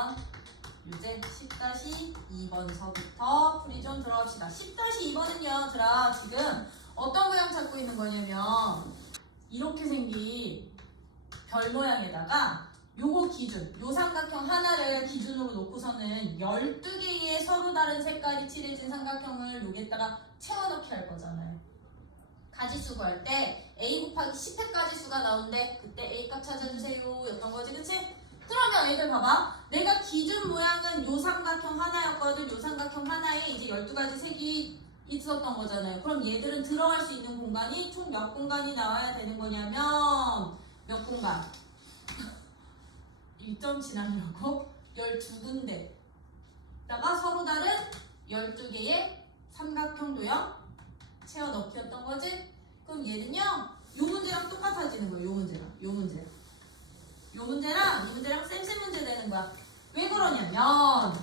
번 유제 10-2번서부터 풀이 좀 들어갑시다. 10-2번은요, 얘들아, 지금 어떤 모양 찾고 있는 거냐면 이렇게 생긴 별 모양에다가 요거 기준, 요 삼각형 하나를 기준으로 놓고서는 12개의 서로 다른 색깔이 칠해진 삼각형을 여기에다가 채워넣기 할 거잖아요. 가지수 구할 때 a 곱하기 10의 가지수가 나오는데 그때 a 값 찾아주세요 였던 거지, 그치? 그러면 애들 봐봐. 내가 기준 모양은 요 삼각형 하나였거든. 요 삼각형 하나에 이제 12가지 색이 있었던 거잖아요. 그럼 얘들은 들어갈 수 있는 공간이 총 몇 공간이 나와야 되는 거냐면 몇 공간? 1점 지나려고 12군데 다가 서로 다른 12개의 삼각형 도형 채워 넣기였던 거지? 그럼 얘는요, 요 문제랑 똑같아지는 거예요. 요 문제랑 이 문제랑 쌤 문제 되는 거야. 왜 그러냐면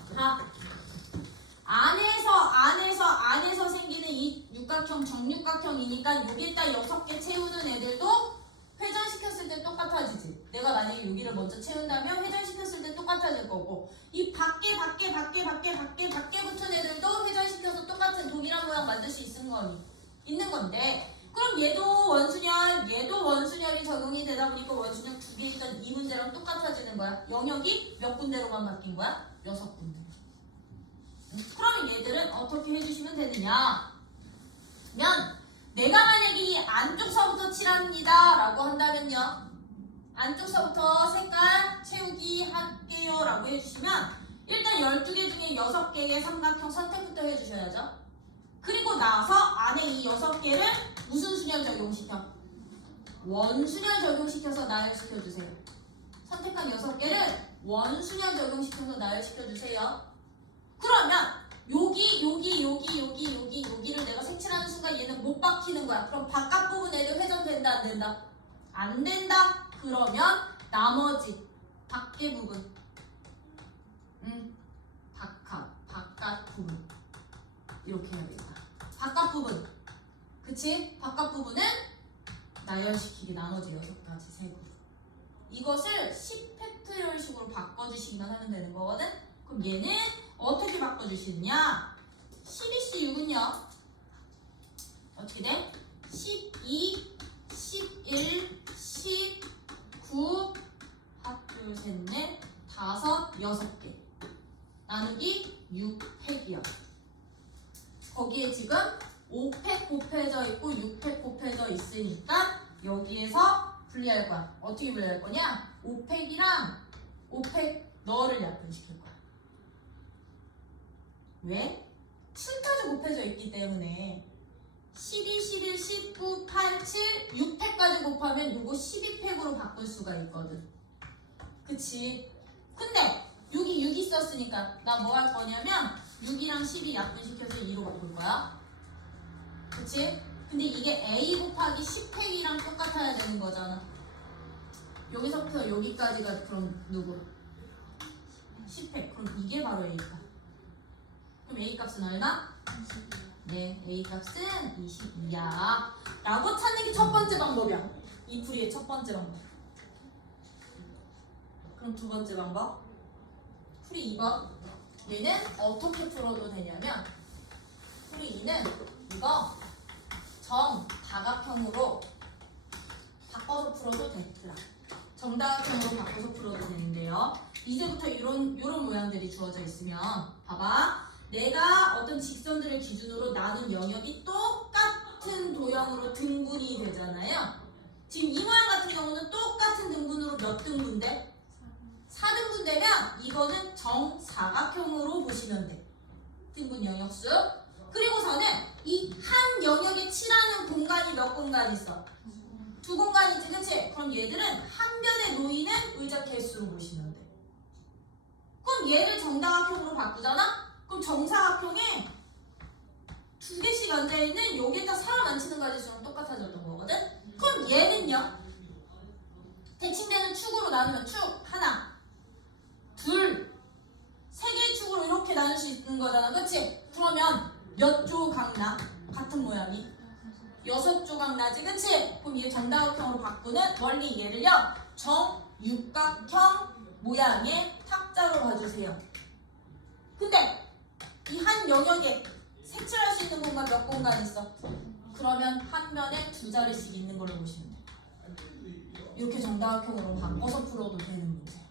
안에서 생기는 이 육각형 정육각형이니까 여기에다 6개 채우는 애들도 회전시켰을 때 똑같아지지. 내가 만약에 여기를 먼저 채운다면 회전시켰을 때 똑같아질 거고, 이 밖에 붙은 애들도 회전시켜서 똑같은 동일한 모양 만들 수 있는 건데, 그럼 얘도 원순열이 적용이 되다 보니까 원순열 2개 있던 이 문제랑 똑같아지는 거야. 영역이 몇 군데로만 바뀐 거야? 6군데. 그럼 얘들은 어떻게 해주시면 되느냐? 내가 만약에 이 안쪽서부터 칠합니다 라고 한다면요, 안쪽서부터 색깔 채우기 할게요 라고 해주시면 일단 12개 중에 6개의 삼각형 선택부터 해주셔야죠. 그리고 나서 안에 이 6개를 무슨 순열 적용시켜? 원순열 적용시켜서 나열시켜주세요. 선택한 6개를 원순열 적용시켜서 나열시켜주세요. 그러면 여기를 내가 색칠하는 순간 얘는 못 박히는 거야. 그럼 바깥 부분 애들 회전된다, 안 된다? 안 된다. 그러면 나머지 밖에 부분, 바깥 부분 이렇게 해야겠다. 바깥 부분, 그치? 바깥 부분은 나열시키기, 나머지 6가지 색으로. 이것을 10팩토리얼식으로 바꿔주시기만 하면 되는 거거든? 그럼 얘는 어떻게 바꿔주시느냐? 12C6은요 어떻게 돼? 12, 11, 19 하나, 둘, 셋, 넷, 5, 6개 나누기 6팩이야. 거기에 지금 5팩 곱해져 있고 6팩 곱해져 있으니까 여기에서 분리할 거야. 어떻게 분리할 거냐? 5팩이랑 5팩 너를 약분시킬 거야. 왜? 7까지 곱해져 있기 때문에 12, 11, 19, 8, 7, 6팩까지 곱하면 요거 12팩으로 바꿀 수가 있거든. 그치? 근데 여기 6 있었으니까 나 뭐 할 거냐면 6이랑 12 약분시켜서 2로 바꿀 거야. 그치? 근데 이게 A 곱하기 10팩이랑 똑같아야 되는 거잖아. 여기서부터 여기까지가 그럼 누구? 10팩. 그럼 이게 바로 A 값. 그럼 A 값은 얼마? 22. 네, A 값은 22야. 라고 찾는 게 첫 번째 방법이야. 이 풀이의 첫 번째 방법. 그럼 두 번째 방법. 풀이 2번. 얘는 어떻게 풀어도 되냐면, 풀이 2는 이거 정다각형으로 바꿔서 풀어도 되더라. 정다각형으로 바꿔서 풀어도 되는데요. 이제부터 이런 모양들이 주어져 있으면 봐봐. 내가 어떤 직선들을 기준으로 나눈 영역이 똑같은 도형으로 등분이 되잖아요. 지금 이 모양 같은 경우는 똑같은 등분으로 몇 등분 돼? 4등분 되면 이거는 정사각형으로 보시면 돼. 등분 영역수. 그리고서는 이 한 영역에 칠하는 공간이 몇 공간 있어? 2공간이지, 그치? 그럼 얘들은 한 변에 놓이는 의자 개수로 보시면 돼. 그럼 얘를 정다각형으로 바꾸잖아? 그럼 정사각형에 2개씩 앉아있는 여기에다 사람 앉히는 가지수랑 똑같아졌던 거거든? 그럼 얘는요? 대칭되는 축으로 나누면 축 하나, 둘, 3개의 축으로 이렇게 나눌 수 있는 거잖아, 그치? 그러면 몇 조각 나? 같은 모양이? 6조각 나지, 그치? 그럼 얘 정다각형으로 바꾸는 원리 얘를요 정육각형 모양의 탁자로 봐주세요. 문제예요. 근데 이 한 영역에 색칠할 수 있는 공간 몇 공간 있어? 그러면 한 면에 두 자리씩 있는 걸로 보시면 돼. 이렇게 정다각형으로 바꿔서 풀어도 되는 문제야.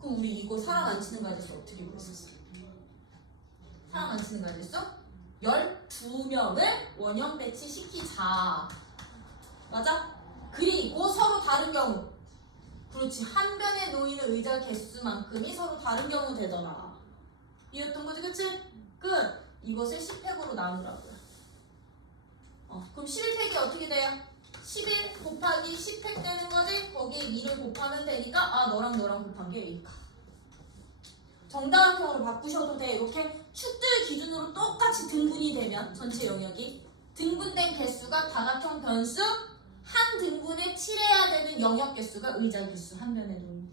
그럼 우리 이거 사람 안 치는 가지수 어떻게 구했었어? 사람 안 치는 가지수? 12명을 원형 배치시키자. 맞아? 그리고 서로 다른 경우. 그렇지. 한 변에 놓이는 의자 개수만큼이 서로 다른 경우 되더라. 이었던 거지, 그치? 끝! 이것을 10팩으로 나누라고요. 그럼 11팩이 어떻게 돼요? 11 곱하기 10팩 되는 거지? 거기에 2를 곱하면 되니까 너랑 곱한 게 A가. 정다각형으로 바꾸셔도 돼. 이렇게 축들 기준으로 똑같이 등분이 되면 전체 영역이 등분된 개수가 다각형 변수 한 등분에 칠해야 되는 영역 개수가 의자 개수 한 변에 놓는.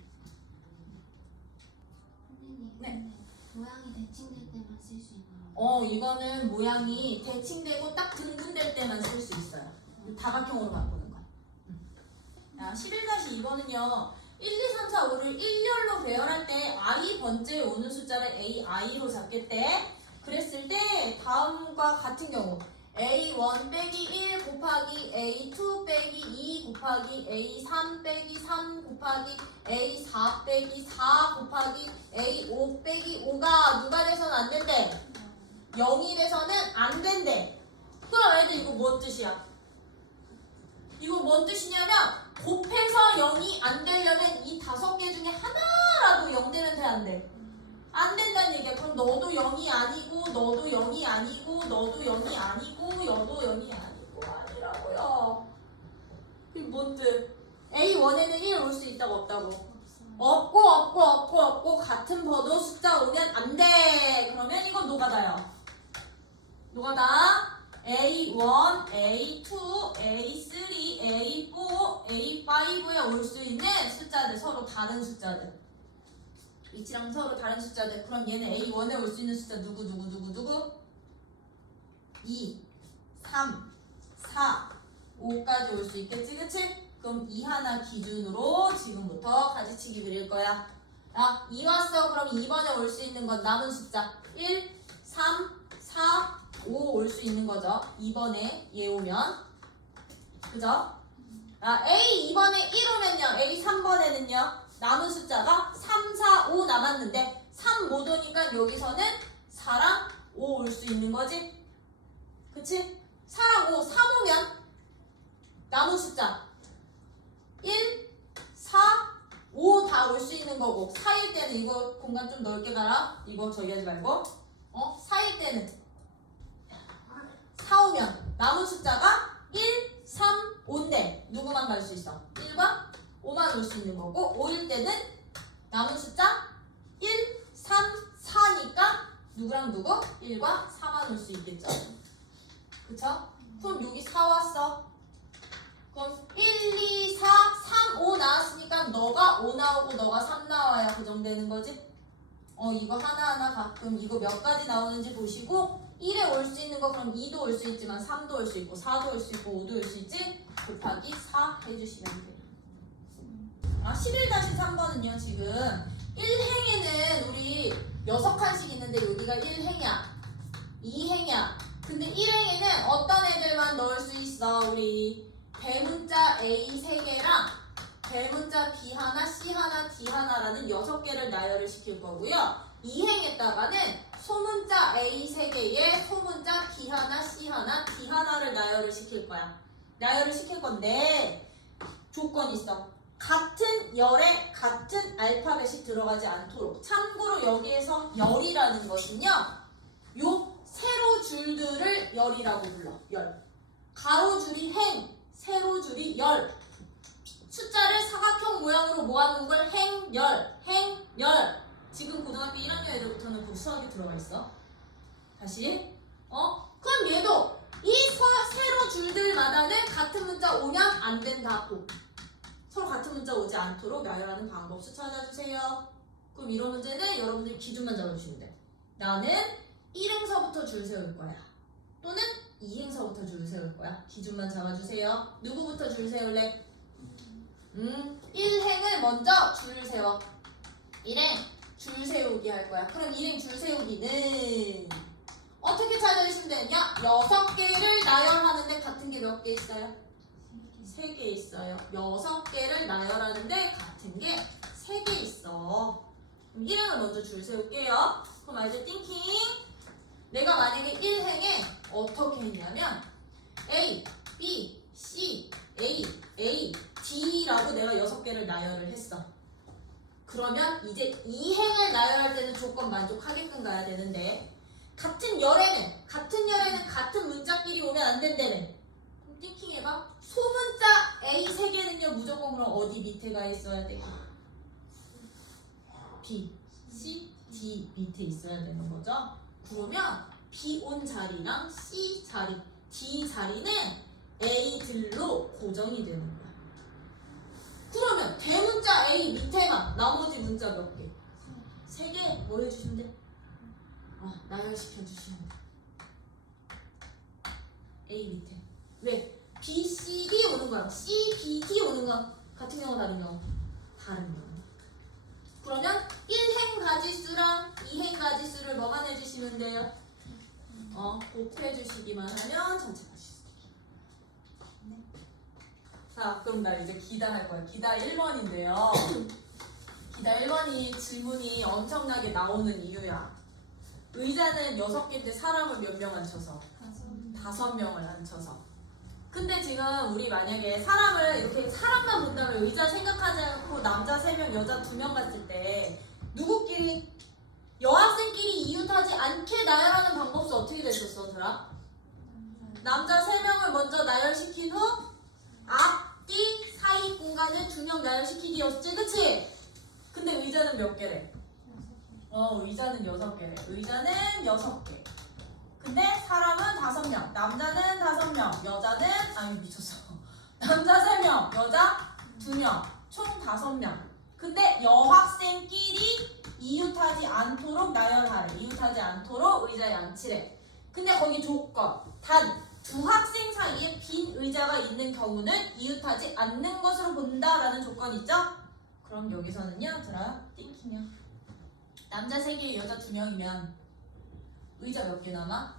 선생님, 네. 근데 모양이 대칭될 때만 쓸 수 있나요? 이거는 모양이 대칭되고 딱 등분될 때만 쓸 수 있어요. 다각형으로 바꾸는 거. 야, 11-2번은요. 1, 2, 3, 4, 5를 1열로 배열할 때 i 번째에 오는 숫자를 ai로 잡겠대. 그랬을 때 다음과 같은 경우 a1 빼기 1 곱하기 a2 빼기 2 곱하기 a3 빼기 3 곱하기 a4 빼기 4 곱하기 a5 빼기 5가 누가 돼서는 안 된대? 0이 돼서는 안 된대. 그럼 애들 이거 뭔 뜻이야? 이거 뭔 뜻이냐면 곱해서 0이 안 되려면 이 5개 중에 하나라도 0 되면 돼, 안 돼? 안 된다는 얘기야. 그럼 너도 0이 아니고 너도 0이 아니고 너도 0이 아니고 너도 0이 아니고 아니라고요. 그게 뭔 뜻? A1에는 1 올 수 있다고 없다고? 없고 같은 번호 숫자 오면 안 돼. 그러면 이건 노가다요. 노가다. A1, A2, A3, A4, A5에 올 수 있는 숫자들, 서로 다른 숫자들. 위치랑 서로 다른 숫자들. 그럼 얘는 A1에 올 수 있는 숫자 누구? 2, 3, 4, 5까지 올 수 있겠지, 그치? 그럼 2 하나 기준으로 지금부터 가지치기 그릴 거야. 야, 2 왔어. 그럼 2번에 올 수 있는 건 남은 숫자 1, 3, 4, 5 올 수 있는 거죠. 2번에 얘 오면. 그죠? A 2번에 1 오면요. A 3번에는요. 남은 숫자가 3, 4, 5 남았는데 3 못 오니까 여기서는 4랑 5 올 수 있는 거지. 그치? 4랑 5, 3 오면 남은 숫자 1, 4, 5 다 올 수 있는 거고 4일 때는 이거 공간 좀 넓게 가라. 이거 저기 하지 말고 4일 때는 4 오면 남은 숫자가 1, 3, 5인데 누구만 갈 수 있어? 1과 5만 올 수 있는 거고 5일 때는 남은 숫자 1, 3, 4니까 누구랑 누구? 1과 4만 올 수 있겠죠? 그쵸? 그럼 여기 4 왔어. 그럼 1, 2, 4, 3, 5 나왔으니까 너가 5 나오고 너가 3 나와야 고정되는 거지? 이거 하나하나 가끔 이거 몇 가지 나오는지 보시고 1에 올 수 있는 거 그럼 2도 올 수 있지만 3도 올 수 있고 4도 올 수 있고 5도 올 수 있지? 곱하기 4 해주시면 돼요. 11-3번은요 지금 1행에는 우리 6칸씩 있는데 여기가 1행이야 2행이야. 근데 1행에는 어떤 애들만 넣을 수 있어? 우리 대문자 A 3개랑 대문자 B 하나, C 하나, D 하나라는 6개를 나열을 시킬 거고요. 2행에다가는 소문자 A 3개에 소문자 B 하나, C 하나, D 하나를 나열을 시킬 거야. 나열을 시킬 건데 조건이 있어. 같은 열에 같은 알파벳이 들어가지 않도록. 참고로 여기에서 열이라는 것은요. 요 세로 줄들을 열이라고 불러. 열. 가로줄이 행, 세로줄이 열. 숫자를 사각형 모양으로 모아놓은 걸 행열, 행열. 지금 고등학교 1학년 애들부터는 그 수학이 들어가 있어. 다시. 그럼 얘도 이 세로 줄들마다는 같은 문자 오면 안 된다고. 서로 같은 문자 오지 않도록 나열하는 방법수 찾아주세요. 그럼 이런 문제는 여러분들이 기준만 잡아주시면 돼. 나는 1행서부터 줄 세울 거야. 또는 2행서부터 줄 세울 거야. 기준만 잡아주세요. 누구부터 줄 세울래? 1행을 먼저 줄을 세워. 1행 줄 세우기 할 거야. 그럼 일행 줄 세우기는 어떻게 찾아주시면 되냐? 6개를 나열하는데 같은 게 몇 개 있어요? 3개 있어요. 6개를 나열하는데 같은 게 3개 있어. 그럼 일행을 먼저 줄 세울게요. 그럼 알죠? 띵킹. 내가 만약에 1행에 어떻게 했냐면 A, B, C, A, D라고 내가 6개를 나열을 했어. 그러면 이제 2행을 나열할 때는 조건 만족하게끔 가야 되는데 같은 열에는 같은 문자끼리 오면 안 된다며. 그럼 띵킹해봐. 소문자 A 3개는요 무조건 그럼 어디 밑에 가 있어야 돼? B, C, D 밑에 있어야 되는 거죠. 그러면 B 온 자리랑 C 자리, D 자리는 A들로 고정이 되는 거야. 그러면 대문자 A 밑에만 나머지 문자 몇 개? 3개 뭐 해주시면 돼? 나열시켜 주시면 돼. A 밑에. 왜? B, C, D 오는 거야. C, B, D 오는 거 같은 경우 다른 경우? 다른 경우. 그러면 1행 가지수랑 2행 가지수를 뭐만 해주시면 돼요? 곱해주시기만 하면 전체 가지수. 네. 자, 그럼 나 이제 기다 할 거야. 기다 1번인데요. 기다 1번이 질문이 엄청나게 나오는 이유야. 의자는 6개인데 사람을 몇 명 앉혀서? 5명을 앉혀서. 근데 지금 우리 만약에 사람을 이렇게 사람만 본다면 의자 생각하지 않고 남자 3명, 여자 2명 갔을 때 누구끼리 여학생끼리 이웃하지 않게 나열하는 방법수 어떻게 됐었어, 들아? 남자 3명을 먼저 나열시킨 후 앞뒤 사이 공간을 2명 나열시키기였지, 그치? 근데 의자는 몇 개래? 의자는 6개래. 의자는 6개. 근데 사람은 5명, 남자는 5명, 여자는 미쳤어. 남자 3명, 여자 2명, 총 5명. 근데 여학생끼리 이웃하지 않도록 나열하래. 이웃하지 않도록 의자에 앉히래. 근데 거기 조건, 단 두 학생 사이에 빈 의자가 있는 경우는 이웃하지 않는 것으로 본다라는 조건이 있죠? 그럼 여기서는요, 들어요? 띵킹이요. 남자 3개, 여자 2명이면 의자 몇 개 남아?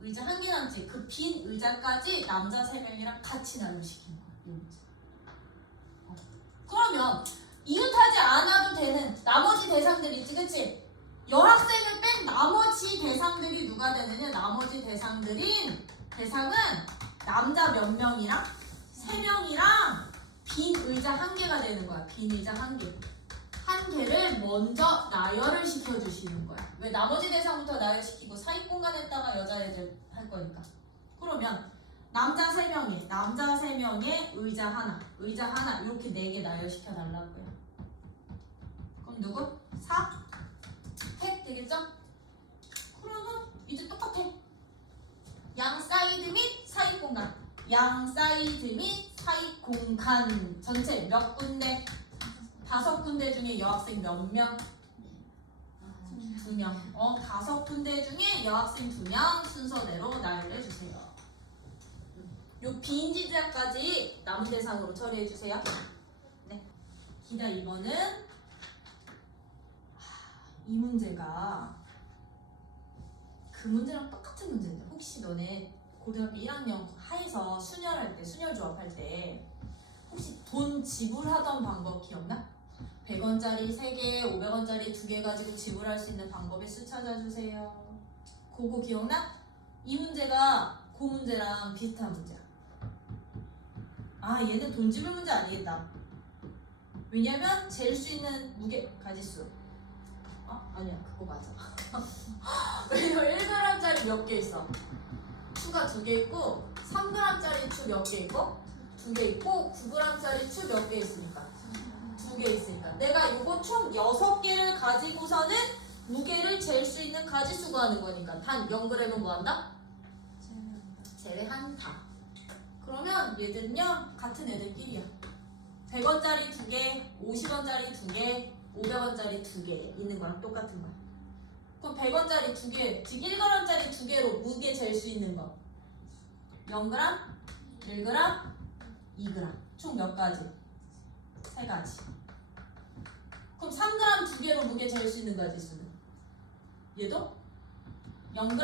의자 1개 남지. 그 빈 의자까지 남자 3명이랑 같이 나열시키는 거야. 그러면 이웃하지 않아도 되는 나머지 대상들이 있지, 그치? 여학생을 뺀 나머지 대상들이 누가 되느냐? 나머지 대상은 남자 몇 명이랑 3명이랑 빈 의자 1개가 되는 거야. 빈 의자 1개. 1개를 먼저 나열을 시켜주시는 거야. 왜? 나머지 대상부터 나열시키고 사이 공간에다가 여자애들 할 거니까. 그러면 남자 3명에 의자 하나 이렇게 4개 나열시켜 달라고요. 그럼 누구? 4? 택 되겠죠? 그러면 이제 똑같아. 양 사이드 및 사이 공간. 양 사이드 및 사이 공간 전체 몇 군데? 5군데 중에 여학생 몇 명? 2명. 5군데 중에 여학생 2명 순서대로 나열해주세요. 요 빈 지자까지 남은 대상으로 처리해주세요. 네. 기다 2번은 이 문제가 그 문제랑 똑같은 문제인데 혹시 너네 고등학교 1학년 하에서 순혈할 때, 순혈 조합할 때 혹시 돈 지불하던 방법 기억나? 100원짜리 3개, 500원짜리 2개 가지고 지불할 수 있는 방법의 수 찾아주세요. 그거 기억나? 이 문제가 그 문제랑 비슷한 문제야. 얘는 돈 지불 문제 아니겠다. 왜냐면 잴 수 있는 무게 가지수. 아니야, 그거 맞아. 왜냐면 1g짜리 몇 개 있어? 추가 2개 있고 3g짜리 추 몇 개 있고 2개 있고 9g짜리 추 몇 개 있으니까 2개 있으니까 내가 이거 총 6개를 가지고서는 무게를 잴 수 있는 가지수 구하는 거니까 단 0g은 뭐한다? 제외한다. 그러면 얘들은요 같은 애들끼리야. 100원짜리 2개, 50원짜리 2개, 500원짜리 2개 있는 거랑 똑같은 거야. 그럼 100원짜리 2개, 즉 1g짜리 2개로 무게 잴 수 있는 거 0g, 1g, 2g 총 몇 가지? 3가지. 그럼 3g 두 개로 무게 잴 수 있는 가지수는? 얘도 0g,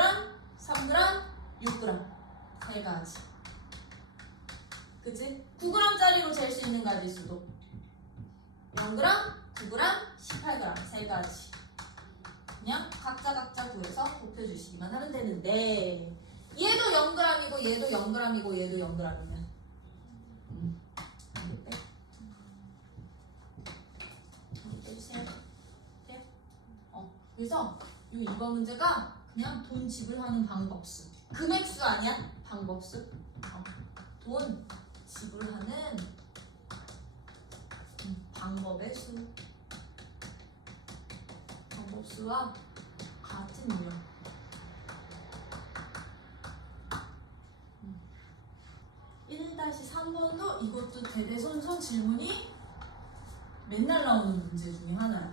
3g, 6g 세 가지. 그치? 9g짜리로 잴 수 있는 가지수도 0g, 9g, 18g 세 가지. 그냥 각자 구해서 곱해주시기만 하면 되는데 얘도 0g이고 얘도 0g이고 얘도 0g이면 빼주세요. 네. 그래서 이 2번 문제가 그냥 돈 지불하는 방법수. 금액수 아니야? 방법수. 돈 지불하는 방법의 수. 방법수와 같은 유형. 1-3번도 이것도 대대손손 질문이 맨날 나오는 문제 중에 하나야.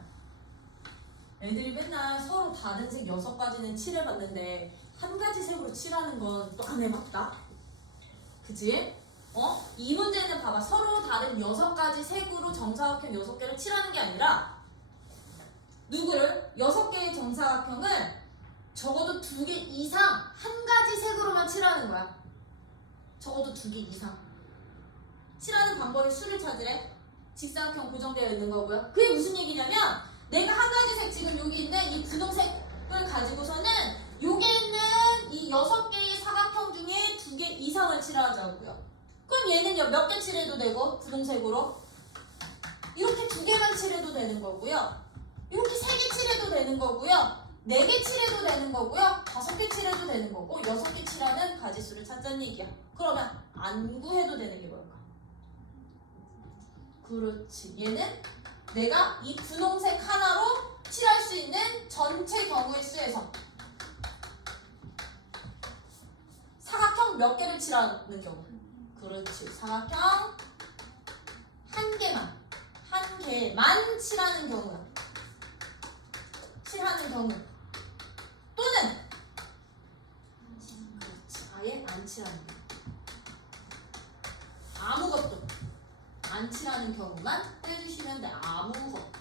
애들이 맨날 서로 다른 색 6가지는 칠해봤는데 한 가지 색으로 칠하는 건 또 안 해봤다. 그치? 이 문제는 봐봐. 서로 다른 6가지 색으로 정사각형 6개를 칠하는 게 아니라 누구를? 6개의 정사각형을 적어도 2개 이상 한 가지 색으로만 칠하는 거야. 적어도 2개 이상. 칠하는 방법의 수를 찾으래. 직사각형 고정되어 있는 거고요. 그게 무슨 얘기냐면 내가 한 가지 색 지금 여기 있는 이 분홍색을 가지고서는 여기 있는 이 6개의 사각형 중에 2개 이상을 칠하자고요. 그럼 얘는요 몇 개 칠해도 되고 분홍색으로 이렇게 2개만 칠해도 되는 거고요. 이렇게 3개 칠해도 되는 거고요. 4개 칠해도 되는 거고요. 5개 칠해도 되는 거고 6개 칠하는 가지수를 찾자는 얘기야. 그러면 안 구해도 되는 게 뭘까? 그렇지. 얘는 내가 이 분홍색 하나로 칠할 수 있는 전체 경우의 수에서 사각형 몇 개를 칠하는 경우. 그렇지. 사각형 한 개만 칠하는 경우야. 칠하는 경우. 또는 그렇지. 아예 안 칠하는 경우. 아무것도 안 칠하는 경우만 빼주시면 돼. 아무것도.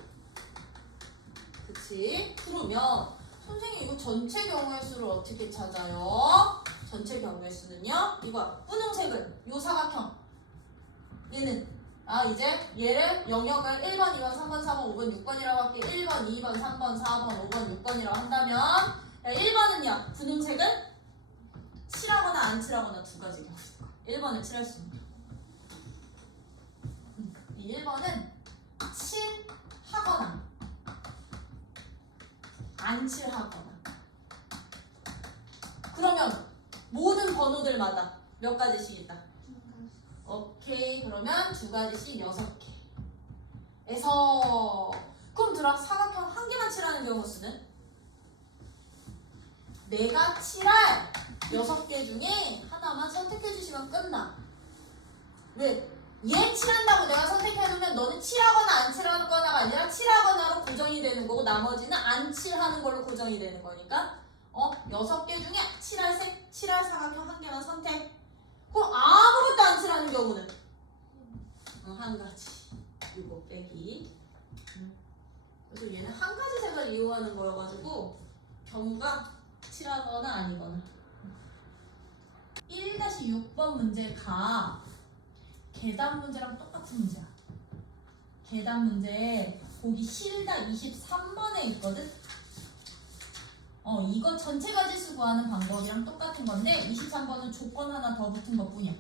그치? 그러면 선생님 이거 전체 경우의 수를 어떻게 찾아요? 전체 경우의 수는요. 이거 분홍색을 요 사각형 얘는 이제 얘를 영역을 1번, 2번, 3번, 4번, 5번, 6번이라고 할게. 1번, 2번, 3번, 4번, 5번, 6번이라고 한다면 1번은요. 분홍색을 칠하거나 안 칠하거나 두 가지 경우 있을 거야. 1번을 칠할 수 있는. 이 1번은 칠하거나 안 칠하거나. 그러면 모든 번호들마다 몇 가지씩 있다? 오케이. 그러면 2가지씩 6개. 그럼 들아 사각형 한 개만 칠하는 경우 수는? 내가 칠할 6개 중에 하나만 선택해 주시면 끝나. 왜? 얘 칠한다고 내가 선택해놓으면 너는 칠하거나 안 칠하거나가 아니라 칠하거나로 고정이 되는 거고 나머지는 안 칠하는 걸로 고정이 되는 거니까 6개 중에 칠할 사각형 한 개만 선택. 그럼 아무것도 안 칠하는 경우는 한 가지. 이거 빼기. 그래서 얘는 한 가지 색을 이용하는 거여가지고 경우가 칠하거나 아니거나. 1-6번 문제가 계단 문제랑 똑같은 문제야. 계단 문제 보기 싫다 23번에 있거든. 이거 전체 가지수 구하는 방법이랑 똑같은 건데 23번은 조건 하나 더 붙은 것 뿐이야.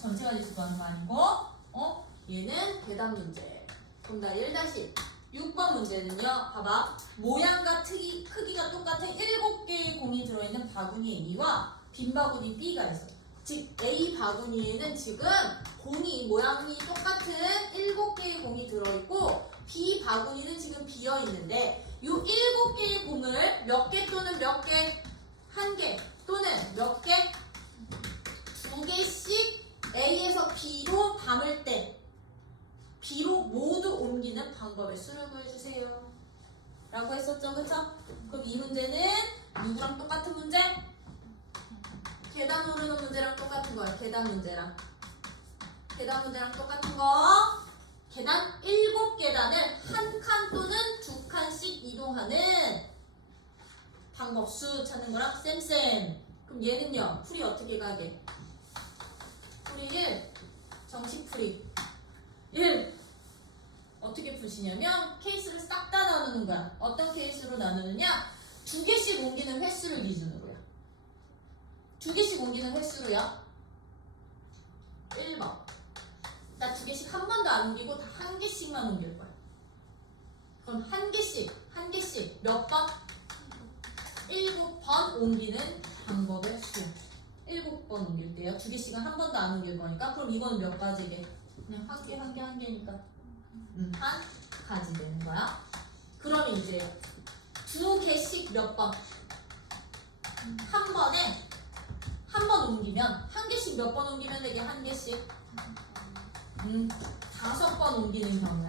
전체 가지수 구하는 거 아니고 얘는 계단 문제. 그럼 나 1-6번 문제는요. 봐봐. 모양과 크기가 똑같은 7개의 공이 들어있는 바구니 A와 빈 바구니 B가 있어. 즉 A 바구니에는 지금 공이 모양이 똑같은 7개의 공이 들어있고 B 바구니는 지금 비어있는데 이 7개의 공을 몇 개 또는 몇 개? 한 개 또는 몇 개? 2개씩 A에서 B로 담을 때 B로 모두 옮기는 방법의 수를 구해주세요 라고 했었죠. 그쵸? 그럼 이 문제는 누구랑 똑같은 문제? 계단 오르는 문제랑 똑같은 거야. 계단 문제랑 똑같은 거. 계단 7계단을 한 칸 또는 2칸씩 이동하는 방법수 찾는 거랑 쌤. 그럼 얘는요, 풀이 어떻게 가게? 풀이 1, 정식풀이 1. 어떻게 푸시냐면 케이스를 싹 다 나누는 거야. 어떤 케이스로 나누느냐? 2개씩 옮기는 횟수를 기준으로요. 2개씩 옮기는 횟수로요. 1번. 나 2개씩 한 번도 안 옮기고 다 1개씩만 옮길 거야. 그럼 한 개씩 몇 번? 7번 옮기는 방법의 수. 7번 옮길 때요. 2개씩은 한 번도 안 옮길 거니까. 그럼 이건 몇 가지게? 그냥 한 개니까. 한 가지 되는 거야. 그럼 이제 2개씩 몇 번? 한 번에 한 번 옮기면 한 개씩 몇 번 옮기면 되게 한 개씩 5번 옮기는 경우야.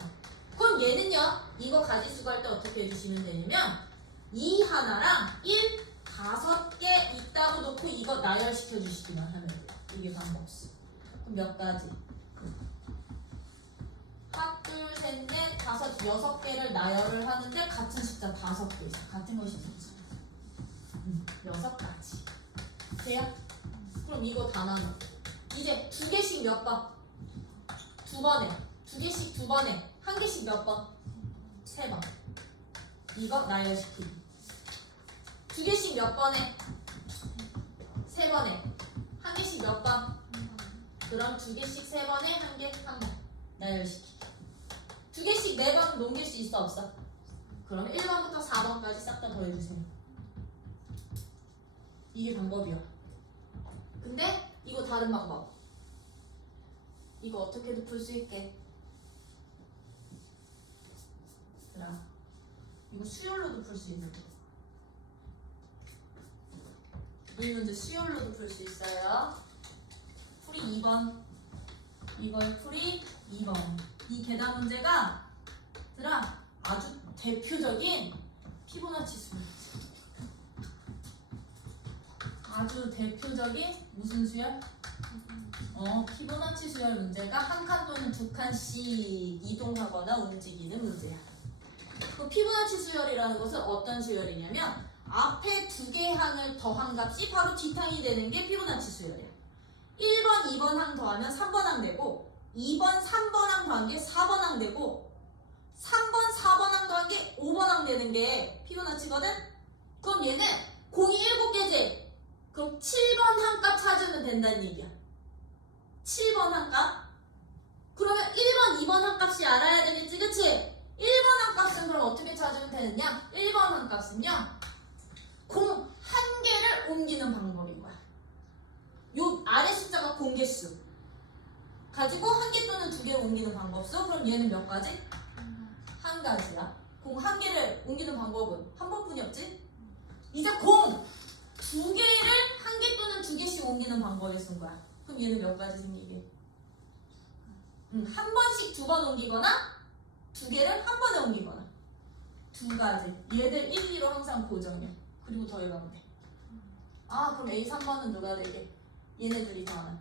그럼 얘는요, 이거 가지수가 할 때 어떻게 해주시면 되냐면 2 하나랑 1 5개 있다고 놓고 이거 나열시켜 주시기만 하면 돼요. 이게 방법수. 그럼 몇 가지? 하나, 둘, 셋, 넷, 다섯, 6개를 나열을 하는데 같은 숫자 5개 있어. 같은 것이 되죠. 6가지. 돼요? 그럼 이거 다 나눠. 이제 2개씩 몇 번? 2번에. 2개씩 2번에. 1개씩 몇 번? 3번. 이거 나열시키기. 2개씩 몇 번에? 3번에. 1개씩 몇 번? 그럼 2개씩 3번에 1개 1번. 나열시키기. 2개씩 4번 넘길 수 있어 없어? 그럼 1번부터 4번까지 싹 다 더해주세요. 이게 방법이야. 근데 이거 다른 방법. 이거 어떻게도 풀 수 있게. 얘들아, 이거 수열로도 풀 수 있는 거. 이 문제 수열로도 풀 수 있어요. 풀이 2번. 이걸 풀이 2번. 이 계단 문제가 얘들아 아주 대표적인 피보나치 수열. 아주 대표적인 무슨 수열? 피보나치 수열 문제가 한 칸 또는 2칸씩 이동하거나 움직이는 문제야. 그 피보나치 수열이라는 것은 어떤 수열이냐면 앞에 2개 항을 더한 값이 바로 뒷항이 되는 게 피보나치 수열이야. 1번, 2번 항 더하면 3번 항 되고 2번, 3번 항 더한 게 4번 항 되고 3번, 4번 항 더한 게 5번 항 되는 게 피보나치거든? 그럼 얘는 공이 7개지? 그럼 7번 한 값 찾으면 된다는 얘기야. 7번 한 값? 그러면 1번, 2번 한 값이 알아야 되겠지, 그치? 1번 한 값은 그럼 어떻게 찾으면 되느냐? 1번 한 값은요, 공 한 개를 옮기는 방법인 거야. 요 아래 숫자가 공개수. 가지고 한 개 또는 2개를 옮기는 방법수. 그럼 얘는 몇 가지? 한 가지야. 공 한 개를 옮기는 방법은 한 번뿐이 없지? 이제 공 2개를 한 개 또는 2개씩 옮기는 방법에 쓴 거야. 그럼 얘는 몇 가지 생기게? 한 번씩 2번 옮기거나 2개를 한 번에 옮기거나 2가지. 얘들 1, 2로 항상 고정이야. 그리고 더해가면 돼. 그럼 A 3번은 누가 되게? 얘네 둘이 더하나?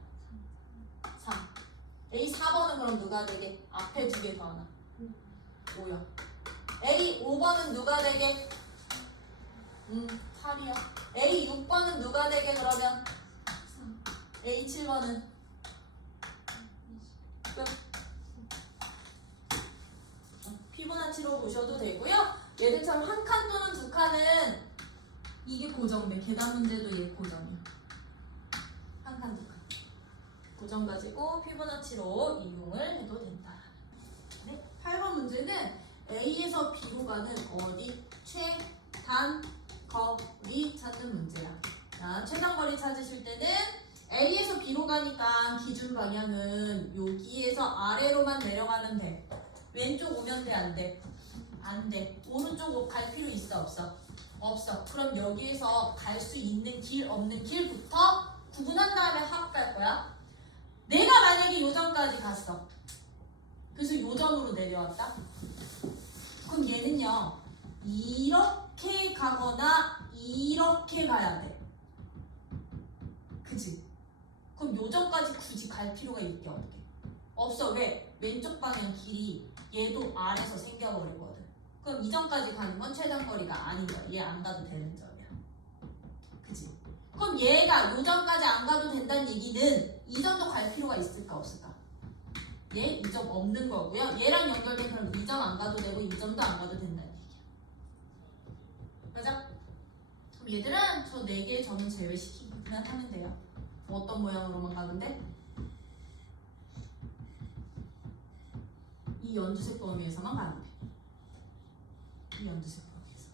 3. A 4번은 그럼 누가 되게? 앞에 2개 더하나? 5야. A 5번은 누가 되게? 8이야. A 6번은 누가 되게 그러면? A 7번은? 끝. 피보나치로 보셔도 되고요. 얘들처럼 한 칸 또는 2칸은 이게 고정돼. 계단 문제도 얘 고정이야. 한 칸, 2칸. 고정 가지고 피보나치로 이용을 해도 된다. 네? 8번 문제는 A에서 B로 가는 어디? 최단 거리 찾는 문제야. 자, 최단 거리 찾으실 때는 A에서 B로 가니까 기준 방향은 여기에서 아래로만 내려가면 돼. 왼쪽 오면 돼, 안 돼? 안 돼. 오른쪽 갈 필요 있어, 없어? 없어. 그럼 여기에서 갈 수 있는 길, 없는 길부터 구분한 다음에 합 갈 거야. 내가 만약에 요점까지 갔어. 그래서 요점으로 내려왔다. 그럼 얘는요, 이렇게 가거나 이렇게 가야 돼. 그치? 그럼 요점까지 굳이 갈 필요가 있게 어떻게? 없어. 왜? 왼쪽 방향 길이 얘도 R에서 생겨버리거든. 그럼 이점까지 가는 건 최단거리가 아닌 거야. 얘 안 가도 되는 점이야. 그치? 그럼 얘가 요점까지 안 가도 된다는 얘기는 이 점도 갈 필요가 있을까 없을까? 얘 이 점 없는 거고요. 얘랑 연결된 그럼 이 점 안 가도 되고 이 점도 안 가도 된다는 얘기야. 맞아? 그럼 얘들은 저 4개의 점은 제외시키기만 하면 돼요. 어떤 모양으로만 가면 돼? 이 연두색 범위에서만 가면 돼. 이 연두색 범위에서.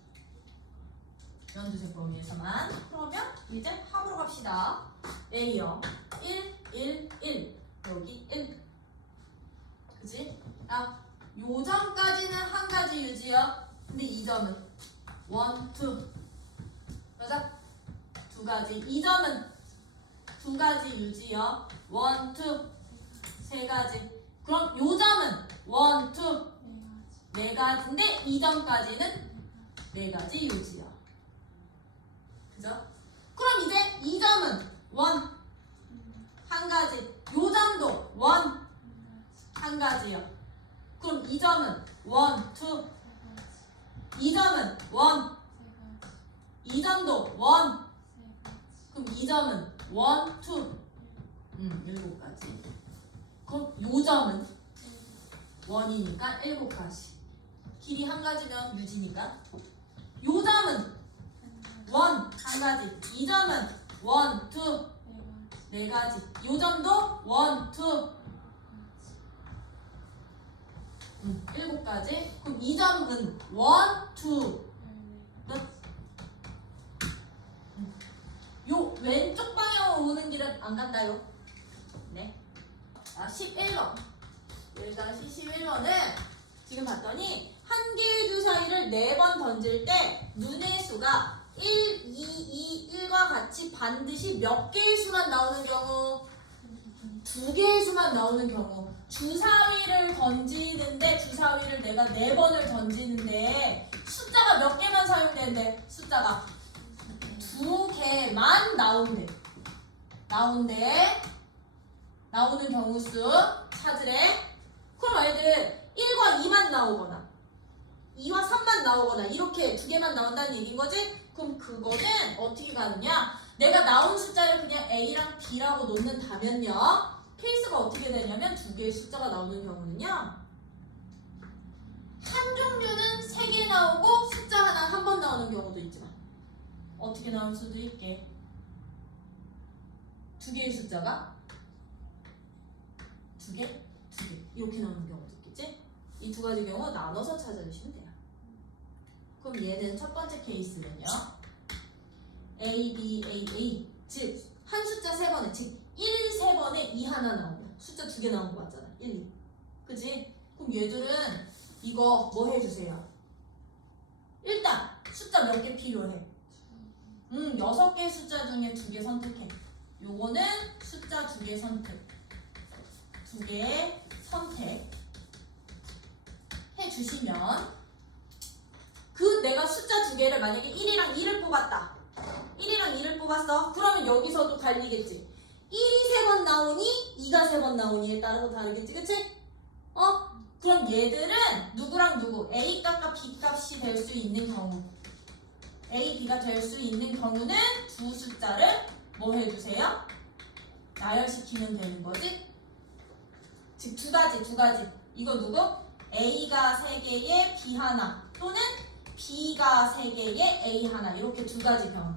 연두색 범위에서만. 그러면 이제 합으로 갑시다. A요. 1, 1, 1. 여기 1. 그치? 아, 요 점까지는 한 가지 유지요. 근데 이 점은 1, 2. 맞아? 두 가지. 이 점은 두 가지 유지요. 1, 2. 세 가지. 그럼 요 점은 1, 2. 네 가지인데 이 점까지는 네 가지 유지요. 그죠? 그럼 이제 이 점은 1. 한 가지. 요 점도 1. 한 가지요. 그럼 이 점은 1, 2. 이 점은 1. 이 점도 1. 그럼 이 점은 1, 2. 7가지. 그럼 요 점은 1이니까 7가지. 길이 한 가지면 유지니까. 요 점은 1. 한 가지. 이 점은 1, 2. 4가지. 요 점도 1, 2. 7가지. 그럼 이 점은 1, 2. 끝. 요 왼쪽 방향으로 오는 길은 안 간다요. 네. 11번. 1-11번은 지금 봤더니 한 개의 주사위를 4번 던질 때 눈의 수가 1, 2, 2, 1과 같이 반드시 몇 개의 수만 나오는 경우? 2개의 수만 나오는 경우. 주사위를 던지는데 주사위를 내가 4번을 던지는데 숫자가 몇 개만 사용된대? 숫자가 2개만 나온대. 나오는 경우 수 찾으래. 그럼 얘들 1과 2만 나오거나 2와 3만 나오거나 이렇게 2개만 나온다는 얘기인 거지? 그럼 그거는 어떻게 가느냐? 내가 나온 숫자를 그냥 A랑 B라고 놓는다면요. 케이스가 어떻게 되냐면 2개의 숫자가 나오는 경우는요. 한 종류는 3개 나오고 숫자 하나 한 번 나오는 경우도 있지만 어떻게 나올 수도 있게 2개의 숫자가 2개, 2개 이렇게 나오는 경우도 있겠지? 이 2가지 경우 나눠서 찾아주시면 돼요. 그럼 얘는 첫 번째 케이스는요. A, B, A, A 즉 한 숫자 3번에 즉 1, 3번에 2 하나 나오면 숫자 2개 나온 거 맞잖아. 1, 2 그치? 그럼 얘들은 이거 뭐 해주세요? 일단 숫자 몇 개 필요해? 6개의 숫자 중에 2개 선택해. 요거는 숫자 2개 선택. 2개 선택 해주시면 내가 숫자 2개를 만약에 1이랑 2를 뽑았다. 1이랑 2를 뽑았어. 그러면 여기서도 달리겠지. 1이 3번 나오니 2가 3번 나오니에 따라서 다르겠지. 그치? 그럼 얘들은 누구랑 누구? A 값과 B 값이 될 수 있는 경우 A, B가 될 수 있는 경우는 두 숫자를 뭐 해주세요? 나열시키면 되는 거지? 즉 2가지 이거 누구? A가 3개에 B 하나 또는 B가 3개에 A 하나 이렇게 2가지 경우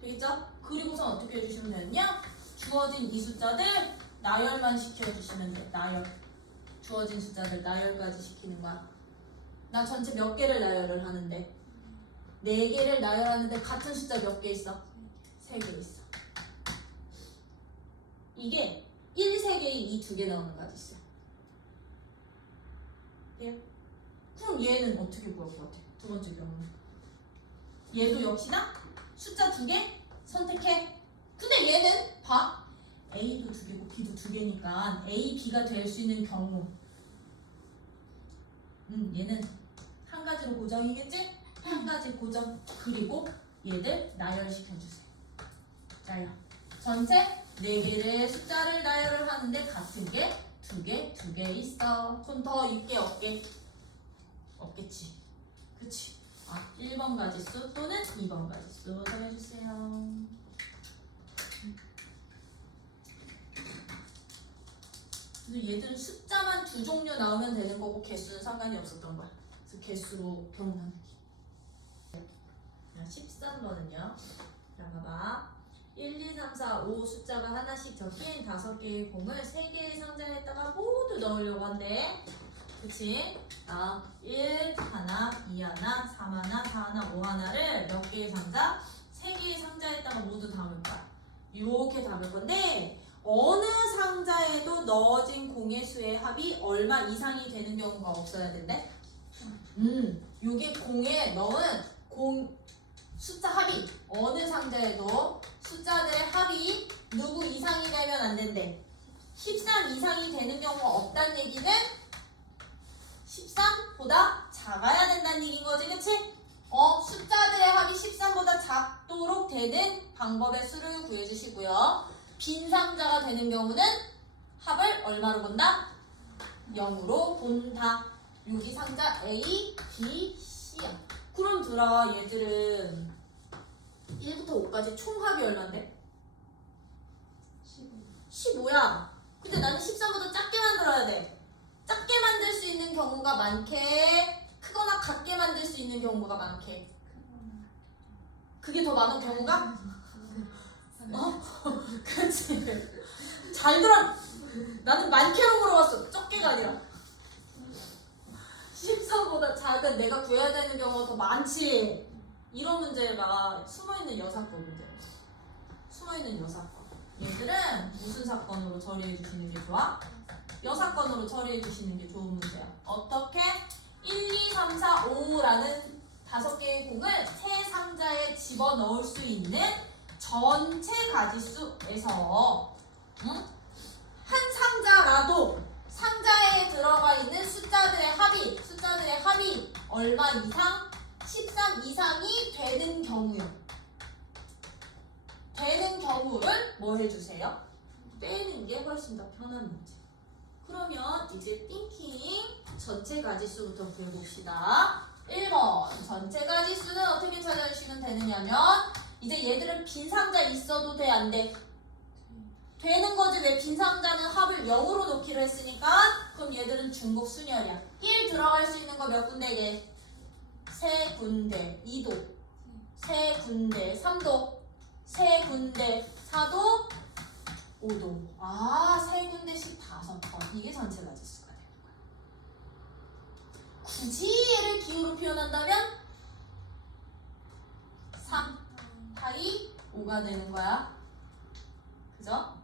되겠죠? 그리고서 어떻게 해주시면 되느냐? 주어진 이 숫자들 나열만 시켜주시면 돼. 나열 주어진 숫자들 나열까지 시키는 거야. 나 전체 몇 개를 나열을 하는데 4개를 나열하는데 같은 숫자 몇 개 있어? 3개 있어. 이게 1, 3개에 2, 2개 나오는 거 있어. 예? 그럼 얘는 어떻게 구할 것 같아? 두 번째 경우는 얘도 역시나 숫자 2개 선택해. 근데 얘는 봐. A도 2개고 B도 2개니까 A, B가 될 수 있는 경우 얘는 한 가지로 고정이겠지? 한 가지 고정. 그리고 얘들 나열시켜주세요. 자요. 전체 4개를 숫자를 나열을 하는데 같은 게 두 개 있어. 손 더 있게 없게? 없겠지. 그치? 1번 가지수 또는 2번 가지수 정해주세요. 근데 얘들은 숫자만 두 종류 나오면 되는 거고 개수는 상관이 없었던 거야. 그래서 개수로 경험하는 게. 13번은요. 자, 봐봐. 1, 2, 3, 4, 5 숫자가 하나씩 적힌 5개의 공을 3개의 상자에다가 모두 넣으려고 한대. 그치? 1 하나, 2 하나, 3 하나, 4 하나, 5 하나를 몇 개의 상자? 3개의 상자에다가 모두 담을 거야. 이렇게 담을 건데 어느 상자에도 넣어진 공의 수의 합이 얼마 이상이 되는 경우가 없어야 된대. 요게 공에 넣은 공 숫자 합이 어느 상자에도 숫자들의 합이 누구 이상이 되면 안 된대. 13 이상이 되는 경우가 없다는 얘기는 13보다 작아야 된다는 얘기인 거지, 그치? 숫자들의 합이 13보다 작도록 되는 방법의 수를 구해주시고요. 빈 상자가 되는 경우는 합을 얼마로 본다? 0으로 본다. 여기 상자 A, B, C야. 그럼 들아 얘들은 1부터 5까지 총합이 얼만데? 15야. 근데 나는 13보다 작게 만들어야 돼. 작게 만들 수 있는 경우가 많게, 크거나 같게 만들 수 있는 경우가 많게. 그게 더 많은 경우가? 그치. 잘 들어. 나는 많게로 물어봤어. 적게가 아니라. 13보다 작은 내가 구해야 되는 경우가 더 많지. 이런 문제가 숨어있는 여사건 문제. 숨어있는 여사건. 얘들은 무슨 사건으로 처리해 주시는 게 좋아? 여사건으로 처리해 주시는 게 좋은 문제야. 어떻게? 1, 2, 3, 4, 5라는 5개의 공을 세 상자에 집어넣을 수 있는 전체 가지수에서 한 상자라도 상자에 들어가 있는 숫자들의 합이 얼마 이상? 13 이상이 되는 경우요. 되는 경우를 뭐 해주세요? 빼는 게 훨씬 더 편한 문제. 그러면 이제 띵킹 전체 가지수부터 구해봅시다. 1번 전체 가지수는 어떻게 찾아주시면 되느냐면 이제 얘들은 빈 상자 있어도 돼, 안 돼? 되는 거지. 왜? 빈 상자는 합을 0으로 놓기로 했으니까. 그럼 얘들은 중복 순열이야. 1 들어갈 수 있는 거 몇 군데? 얘 3군데. 2도 3군데. 3도 3군데. 4도 5도. 3군데씩 5번. 이게 전체 가지수가 되는 거야. 굳이 얘를 기호로 표현한다면 3 파이 5가 되는 거야. 그죠?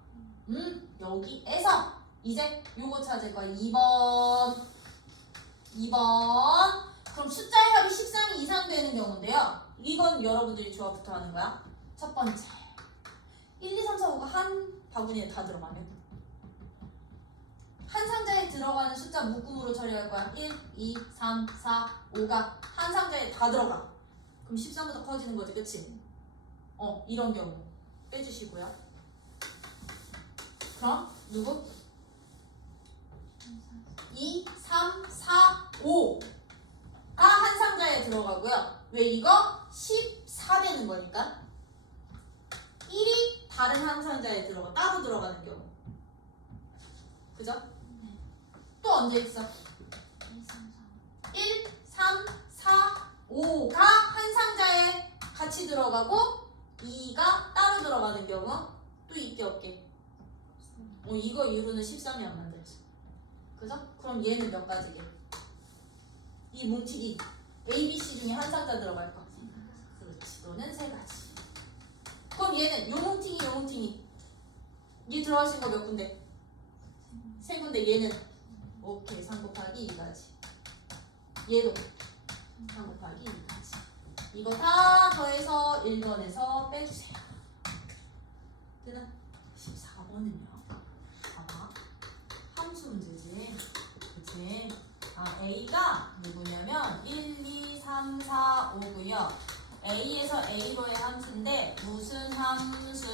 여기에서 이제 요거 찾을 거야. 2번. 그럼 숫자의 합이 13이 이상 되는 경우인데요. 이건 여러분들이 조합부터 하는 거야. 첫 번째. 1, 2, 3, 4, 5가 한 바구니에 다 들어가면 한 상자에 들어가는 숫자 묶음으로 처리할 거야. 1, 2, 3, 4, 5가 한 상자에 다 들어가. 그럼 13보다 커지는 거지, 그치? 이런 경우 빼주시고요. 그럼 누구? 2, 3, 4, 5가 한 상자에 들어가고요. 왜? 이거 14 되는 거니까 1이 다른 한 상자에 들어가, 따로 들어가는 경우. 그죠? 또 언제 있어? 1, 3, 4, 5가 한 상자에 같이 들어가고 2가 따로 들어가는 경우 또 있게 없게? 이거 이후로는 13이 안 만들지. 그죠? 그럼 얘는 몇 가지게? 이 뭉치기 A, B, C 중에 한 상자 들어갈 거. 그렇지. 너는 3가지. 그럼 얘는 요 뭉팅이 얘 들어가신 거 몇 군데? 3군데. 얘는 오케이. 3 곱하기 2가지. 얘도 3 곱하기 2가지. 이거 다 더해서 1번에서 빼주세요. 되나? 14번은요. 봐봐. 함수 문제지. 그치? A가 누구냐면 1, 2, 3, 4, 5고요. A에서 A로의 함수인데 무슨 함수?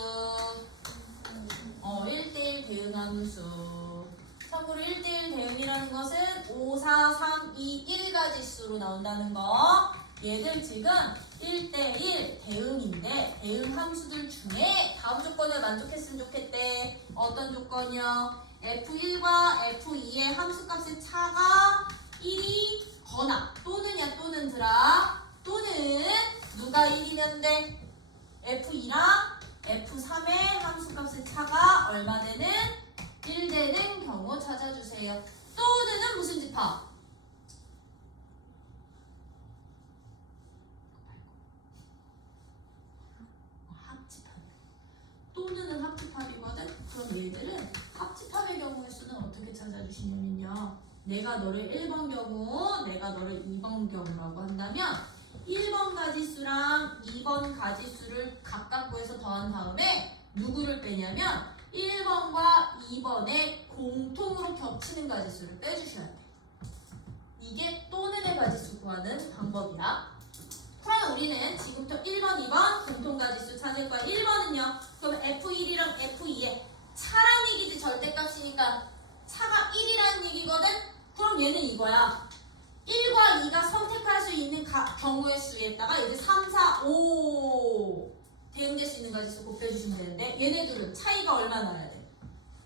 1대1 대응함수. 참고로 1대1 대응이라는 것은 5, 4, 3, 2, 1가지수로 나온다는 거. 얘들 지금 1대1 대응인데 대응 함수들 중에 다음 조건을 만족했으면 좋겠대. 어떤 조건이요? F1과 F2의 함수값의 차가 1이 거나 또는이야 또는들아 또는 누가 1이면 돼? F2랑 F3의 함수값의 차가 얼마 되는? 1 되는 경우 찾아주세요. 또는은 무슨 집합? 합집합. 또는은 합집합이거든? 그럼 얘들은 합집합의 경우의 수는 어떻게 찾아주시냐면요. 내가 너를 1번 경우, 내가 너를 2번 경우라고 한다면 1번 가지수랑 2번 가지수를 각각 구해서 더한 다음에 누구를 빼냐면 1번과 2번의 공통으로 겹치는 가지수를 빼주셔야 돼. 이게 또는의 가지수 구하는 방법이야. 그러면 우리는 지금부터 1번, 2번 공통 가지수 찾을 거야. 1번은요. 그럼 F1이랑 F2의 차란 얘기지 절대값이니까 차가 1이라는 얘기거든? 그럼 얘는 이거야. 1과 2가 선택할 수 있는 경우의 수에다가 이제 3, 4, 5 대응될 수 있는 가지수 곱해주시면 되는데 얘네들은 차이가 얼마 나야 돼?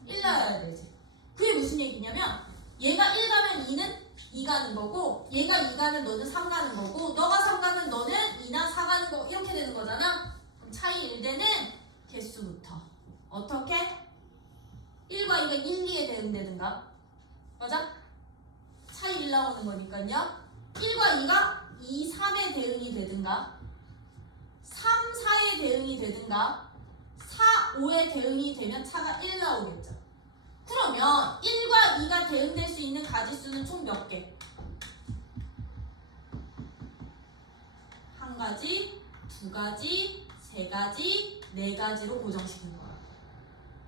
1 나야 되지. 그게 무슨 얘기냐면 얘가 1 가면 2는 2 가는 거고 얘가 2 가면 너는 3 가는 거고 너가 3 가면 너는 2나 4 가는 거고 이렇게 되는 거잖아. 그럼 차이 1되는 개수부터 어떻게? 1과 2가 1, 2에 대응되든가 맞아? 차이 1 나오는 거니까요. 1과 2가 2, 3에 대응이 되든가 3, 4에 대응이 되든가 4, 5에 대응이 되면 차가 1 나오겠죠. 그러면 1과 2가 대응될 수 있는 가지수는 총 몇 개? 한 가지, 두 가지, 세 가지, 네 가지로 고정시킨 거야.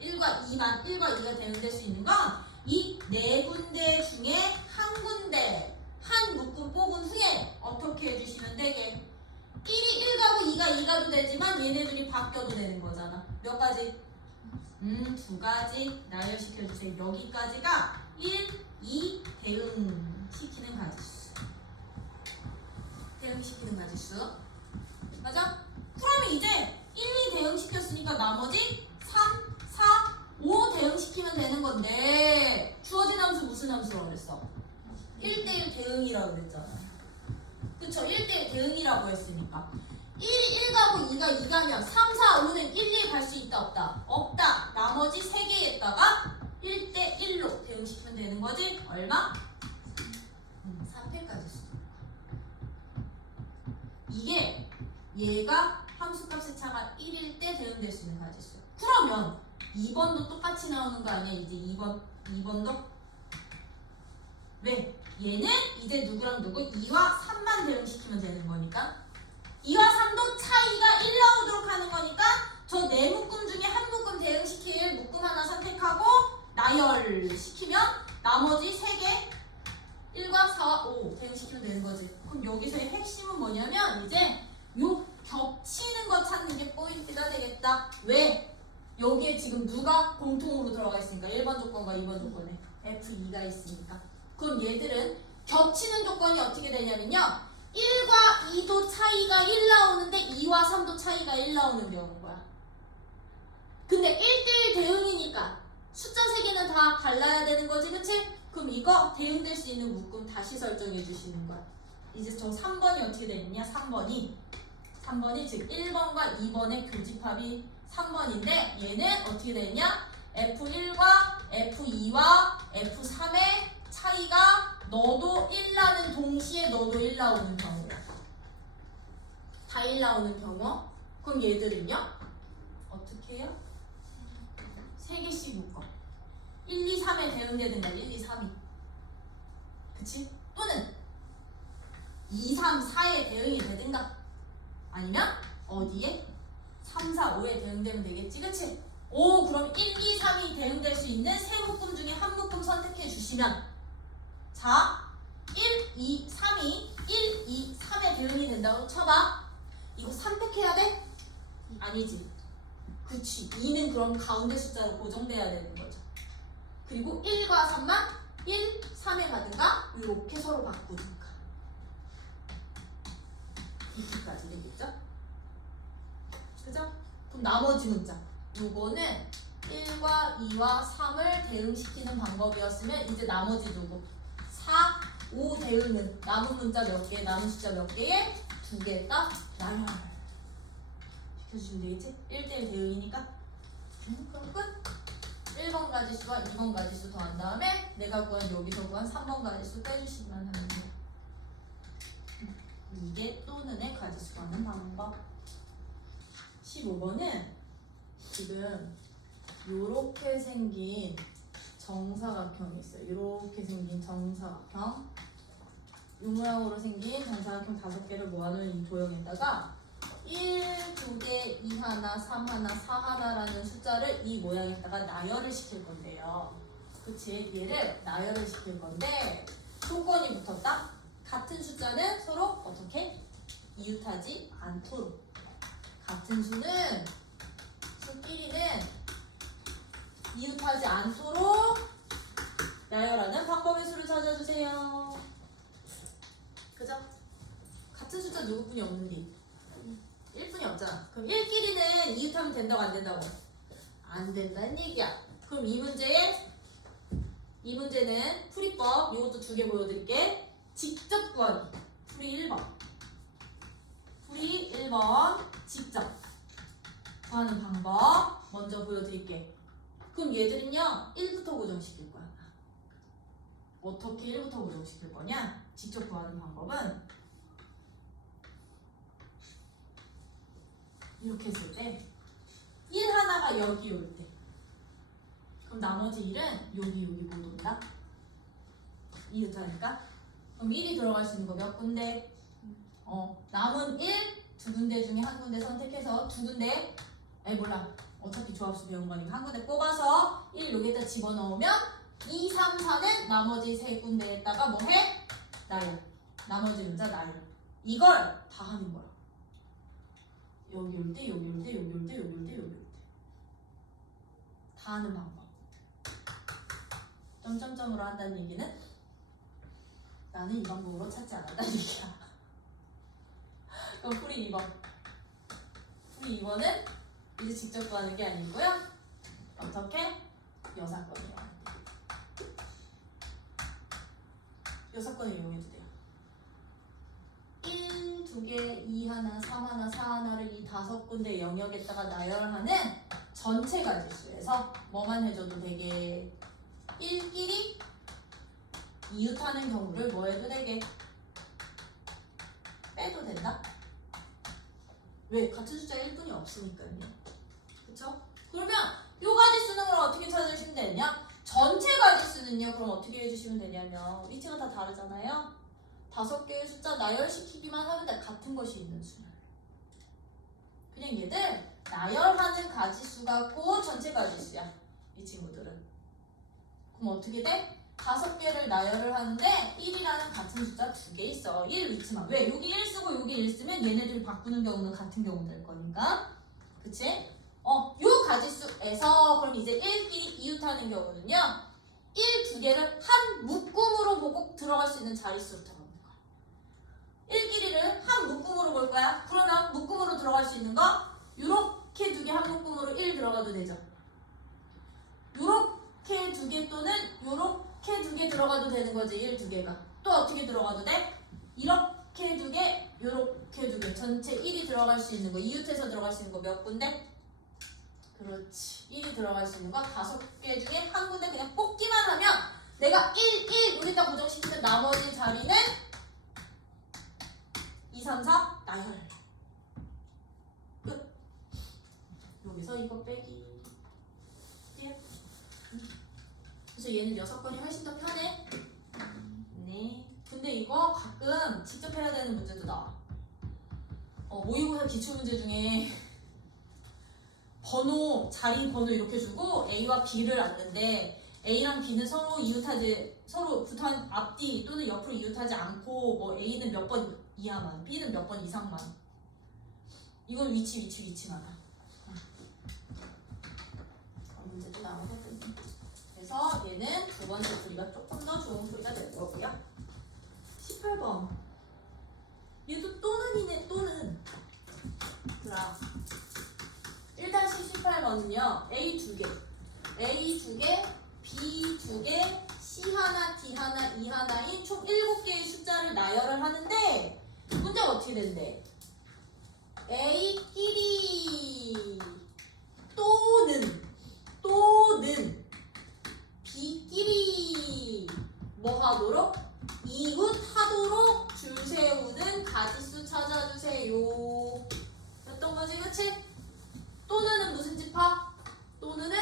1과 2가 대응될 수 있는 건 이 네 군데 중에 한 군데, 한 묶음 뽑은 후에 어떻게 해주시면 되게? 1이 1 가고 2가 2 가도 되지만 얘네들이 바뀌어도 되는 거잖아. 몇 가지? 두 가지 나열시켜주세요. 여기까지가 1, 2 대응시키는 가지수. 대응시키는 가지수. 맞아? 그러면 이제 1, 2 대응시켰으니까 나머지 3, 4, 5 대응시키면 되는 건데 주어진 함수 무슨 함수라고 그랬어? 1대1 대응이라고 그랬잖아. 그쵸? 1대1 대응이라고 했으니까 1이 1 가고 2가 2 가면 3, 4, 5는 1, 2에 갈 수 있다 없다? 없다. 나머지 3개에다가 1대1로 대응시키면 되는 거지? 얼마? 3패까지 수. 이게 얘가 함수값의 차가 1일 때 대응될 수 있는 가지수야. 그러면 2번도 똑같이 나오는 거 아니야? 이제 2번도? 왜? 얘는 이제 누구랑 누구? 2와 3만 대응시키면 되는 거니까 2와 3도 차이가 1 나오도록 하는 거니까 저 네 묶음 중에 한 묶음 대응시킬 묶음 하나 선택하고 나열시키면 나머지 3개 1과 4와 5 대응시키면 되는 거지. 그럼 여기서의 핵심은 뭐냐면 이제 요 겹치는 거 찾는 게 포인트가 되겠다. 왜? 여기에 지금 누가 공통으로 들어가 있으니까 1번 조건과 2번 조건에 F2가 있으니까 그럼 얘들은 겹치는 조건이 어떻게 되냐면요 1과 2도 차이가 1 나오는데 2와 3도 차이가 1 나오는 경우인 거야. 근데 1대1 대응이니까 숫자 3개는 다 달라야 되는 거지 그치? 그럼 이거 대응될 수 있는 묶음 다시 설정해 주시는 거야. 이제 저 3번이 어떻게 되느냐 3번이 지금 1번과 2번의 교집합이 3번인데 얘는 어떻게 되냐 F1과 F2와 F3의 차이가 너도 1 나는 동시에 너도 1 나오는 경우야. 다 1 나오는 경우. 그럼 얘들은요? 어떻게 해요? 3개씩 묶어. 1, 2, 3에 대응되든가 1, 2, 3이. 그치? 또는 2, 3, 4에 대응이 되든가 아니면 어디에? 3, 4, 5에 대응되면 되겠지 그치? 오 그럼 1, 2, 3이 대응될 수 있는 세 묶음 중에 한 묶음 선택해 주시면 자 1, 2, 3이 1, 2, 3에 대응이 된다고 쳐봐. 이거 3팩 해야 돼? 아니지. 그치 2는 그럼 가운데 숫자로 고정돼야 되는 거죠. 그리고 1과 3만 1, 3에 가든가 이렇게 서로 바꾸든가. 이렇게까지 되겠죠? 그죠? 그럼 나머지 문자 요거는 1과 2와 3을 대응시키는 방법이었으면 이제 나머지 누구? 4, 5 대응은 남은 문자 몇 개, 남은 숫자 몇 개에 2개에다 나열 시켜주시면 되겠지? 1대1 대응이니까 그럼 끝! 1번 가지수와 2번 가지수 더한 다음에 내가 구한 여기서 구한 3번 가지수 빼주시면 하면 돼요. 이게 또는의 가지수 구하는 방법. 15번은 지금 요렇게 생긴 정사각형이 있어요. 요렇게 생긴 정사각형 이 모양으로 생긴 정사각형 5개를 모아놓은 이 도형에다가 1, 2개, 2 하나, 3 하나, 4 하나라는 숫자를 이 모양에다가 나열을 시킬 건데요. 그치? 얘를 나열을 시킬 건데 조건이 붙었다? 같은 숫자는 서로 어떻게? 이웃하지 않도록. 같은 수는 수끼리는 이웃하지 않도록 나열하는 방법의 수를 찾아주세요. 그죠? 같은 숫자 누구뿐이 없는데 1뿐이 없잖아. 그럼 1끼리는 이웃하면 된다고 안 된다고? 안 된다는 얘기야. 그럼 이 문제는 풀이법 이것도 2개 보여드릴게. 직접 구하기 풀이 1번 직접 구하는 방법 먼저 보여드릴게. 그럼 얘들은요 1부터 고정시킬 거야. 어떻게 1부터 고정시킬 거냐? 직접 구하는 방법은 이렇게 했을 때 1 하나가 여기 올 때 그럼 나머지 1은 여기 못 온다? 이웃하니까 그럼 1이 들어갈 수 있는 거 몇 군데? 남은 1, 2군데 중에 한 군데 선택해서 2군데 몰라 어차피 조합수 배운 거니까 한 군데 뽑아서 1 여기에다 집어넣으면 2, 3, 4는 나머지 3군데에다가 뭐 해? 나열. 나머지 문자 나열. 이걸 다 하는 거야. 여기 올 때, 여기 올 때, 여기 올 때, 여기 올 때, 여기 올 때. 다 하는 방법. 점점점으로 한다는 얘기는 나는 이 방법으로 찾지 않았다는 얘기야. 그럼 풀이 2번. 풀이 2번은 이제 직접 구하는 게 아니고요. 어떻게? 여사건이에요. 여사건을 이용해도 돼요. 1, 2개, 2 하나, 3 하나, 4 하나를 이 5군데 영역에다가 나열하는 전체 가지수에서 뭐만 해줘도 되게 1끼리 이웃하는 경우를 뭐 해도 되게 빼도 된다? 왜? 같은 숫자 1분이 없으니까요. 그쵸? 그러면 요 가지수는 그럼 어떻게 찾으시면 되냐? 전체 가지수는요 그럼 어떻게 해주시면 되냐면 위치가 다 다르잖아요. 5개의 숫자 나열시키기만 하면 돼. 같은 것이 있는 수는 그냥 얘들 나열하는 가지수가 고 전체 가지수야. 이 친구들은 그럼 어떻게 돼? 5개를 나열을 하는데 1이라는 같은 숫자 2개 있어. 1 위치만. 왜? 여기 1 쓰고 여기 1 쓰면 얘네들 바꾸는 경우는 같은 경우 될 거니까. 그치? 요 가지수에서 그럼 이제 1끼리 이웃하는 경우는요 1, 2개를 한 묶음으로 보고 들어갈 수 있는 자릿수로 들어가는 거야. 1끼리를 한 묶음으로 볼 거야. 그러면 묶음으로 들어갈 수 있는 거 요렇게 2개 한 묶음으로 1 들어가도 되죠. 요렇게 2개 또는 요렇게 2개 들어가도 되는 거지. 1, 2개가. 또 어떻게 들어가도 돼? 이렇게 2개, 요렇게 2개. 전체 1이 들어갈 수 있는 거. 이웃해서 들어갈 수 있는 거 몇 군데? 그렇지. 1이 들어갈 수 있는 거 5개 중에 한 군데 그냥 뽑기만 하면 내가 1 여기다 고정시키면 나머지 자리는 2, 3, 4 나열. 끝. 여기서 이거 빼기. 예. 그래서 얘는 6건이 훨씬 더 편해. 네. 근데 이거 가끔 직접 해야 되는 문제도 나와. 모의고사 기출문제 중에 자리 번호 이렇게 주고 A와 B를 놨는데 A랑 B는 서로 서로 붙어있는 앞뒤 또는 옆으로 이웃하지 않고 뭐 A는 몇 번 이하만, B는 몇 번 이상만. 이건 위치마다. 문제도 나오거든. 그래서 얘는 두 번째 풀이가 조금 더 좋은 풀이가 될 거고요. 18번. 얘도 또는이네, 또는. 자, 1-18번은요. A 두 개, B 두 개, C 하나, D 하나, E 하나인 총 7개의 숫자를 나열을 하는데 문제가 어떻게 된대? A끼리 또는 B끼리 뭐 하도록? 이웃하도록 줄 세우는 가지수 찾아주세요. 였던 거지, 그치? 또는은 무슨 집합? 또는은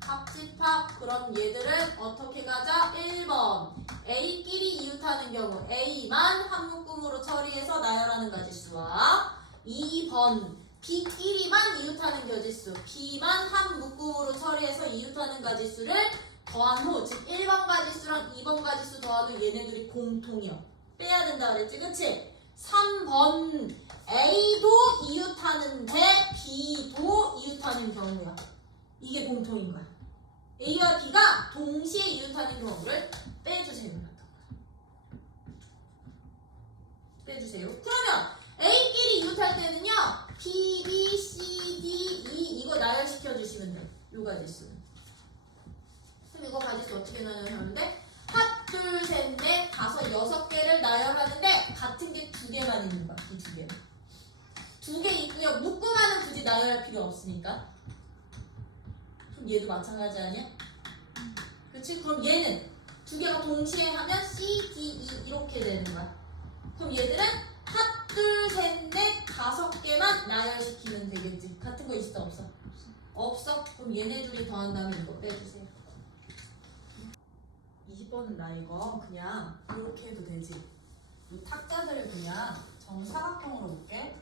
합집합. 그럼 얘들을 어떻게 가자? 1번 A끼리 이웃하는 경우 A만 한 묶음으로 처리해서 나열하는 가지수와 2번 B끼리만 이웃하는 가지수 B만 한 묶음으로 처리해서 이웃하는 가지수를 더한 후, 즉 1번 가지수랑 2번 가지수 더한 후 얘네들이 공통이요. 빼야 된다 그랬지, 그치? 3번 A도 이웃하는데 B도 이웃하는 경우야. 이게 공통인 거야. A와 B가 동시에 이웃하는 경우를 빼주세요. 빼주세요. 그러면 A끼리 이웃할 때는요. B, B, C, D, E 이거 나열시켜 주시면 돼요. 요 가지수. 그럼 이거 가지수 어떻게 나열하는데? 하나, 둘, 셋, 넷, 다섯, 6개를 나열하는데 같은 게 2개만 있는 거야. 이 2개. 2개 있고요. 묶음하는 굳이 나열할 필요 없으니까. 그럼 얘도 마찬가지 아니야? 그치? 그럼 얘는 2개가 동시에 하면 C, D, E 이렇게 되는 거야. 그럼 얘들은 하나, 둘, 셋, 넷, 5개만 나열시키면 되겠지. 같은 거 있어 없어? 없어? 그럼 얘네 둘이 더한 다음에 이거 빼주세요. 20번은 나 이거 그냥 이렇게 해도 되지. 이 탁자들을 그냥 정사각형으로 볼게.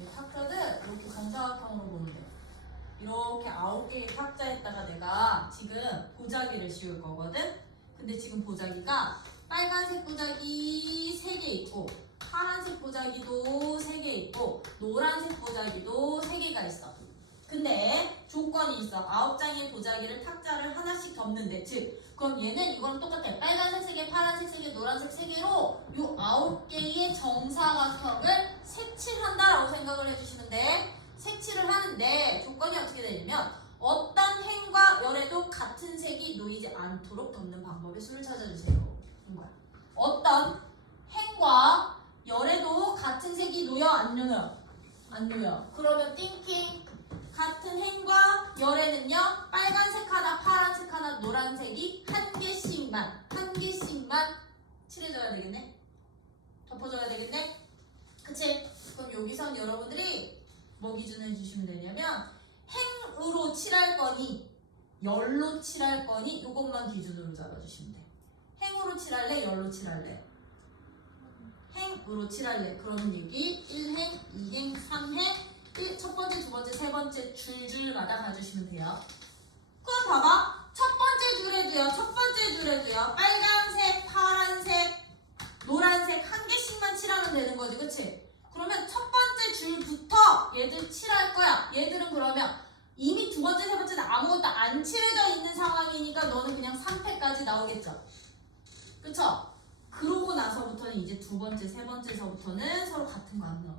이 탁자들 이렇게 정사각형으로 보면 돼. 이렇게 9개의 탁자에다가 내가 지금 보자기를 씌울 거거든. 근데 지금 보자기가 빨간색 보자기 3개 있고 파란색 보자기도 3개 있고 노란색 보자기도 3개가 있어. 근데 조건이 있어. 9장의 보자기를 탁자를 하나씩 덮는데, 즉 그럼 얘는 이거랑 똑같아. 빨간색 3개, 파란색 3개, 노란색 3개로 요 9개의 정사각형을 색칠한다라고 생각을 해주시면 돼. 색칠을 하는데 조건이 어떻게 되냐면 어떤 행과 열에도 같은 색이 놓이지 않도록 덮는 방법의 수를 찾아주세요. 인 거야. 어떤 행과 열에도 같은 색이 놓여 안 놓여? 안 놓여. 그러면 띵킹. 같은 행과 열에는요 빨간색 하나, 파란색 하나, 노란색이 한 개씩만 칠해줘야 되겠네. 덮어줘야 되겠네. 그치? 그럼 여기선 여러분들이 뭐 기준으로 해주시면 되냐면 행으로 칠할 거니 열로 칠할 거니 요것만 기준으로 잡아주시면 돼. 행으로 칠할래? 열로 칠할래? 행으로 칠할래. 그러면 여기 1행, 2행, 3행 첫 번째, 두 번째, 세 번째 줄마다 가주시면 돼요. 그럼 봐봐. 첫 번째 줄에도요. 빨간색, 파란색, 노란색 한 개씩만 칠하면 되는 거지. 그치? 그러면 첫 번째 줄부터 얘들 칠할 거야. 얘들은 그러면 이미 두 번째, 세 번째는 아무것도 안 칠해져 있는 상황이니까 너는 그냥 3패까지 나오겠죠. 그쵸? 그러고 나서부터는 이제 두 번째, 세 번째서부터는 서로 같은 거 안 넣어.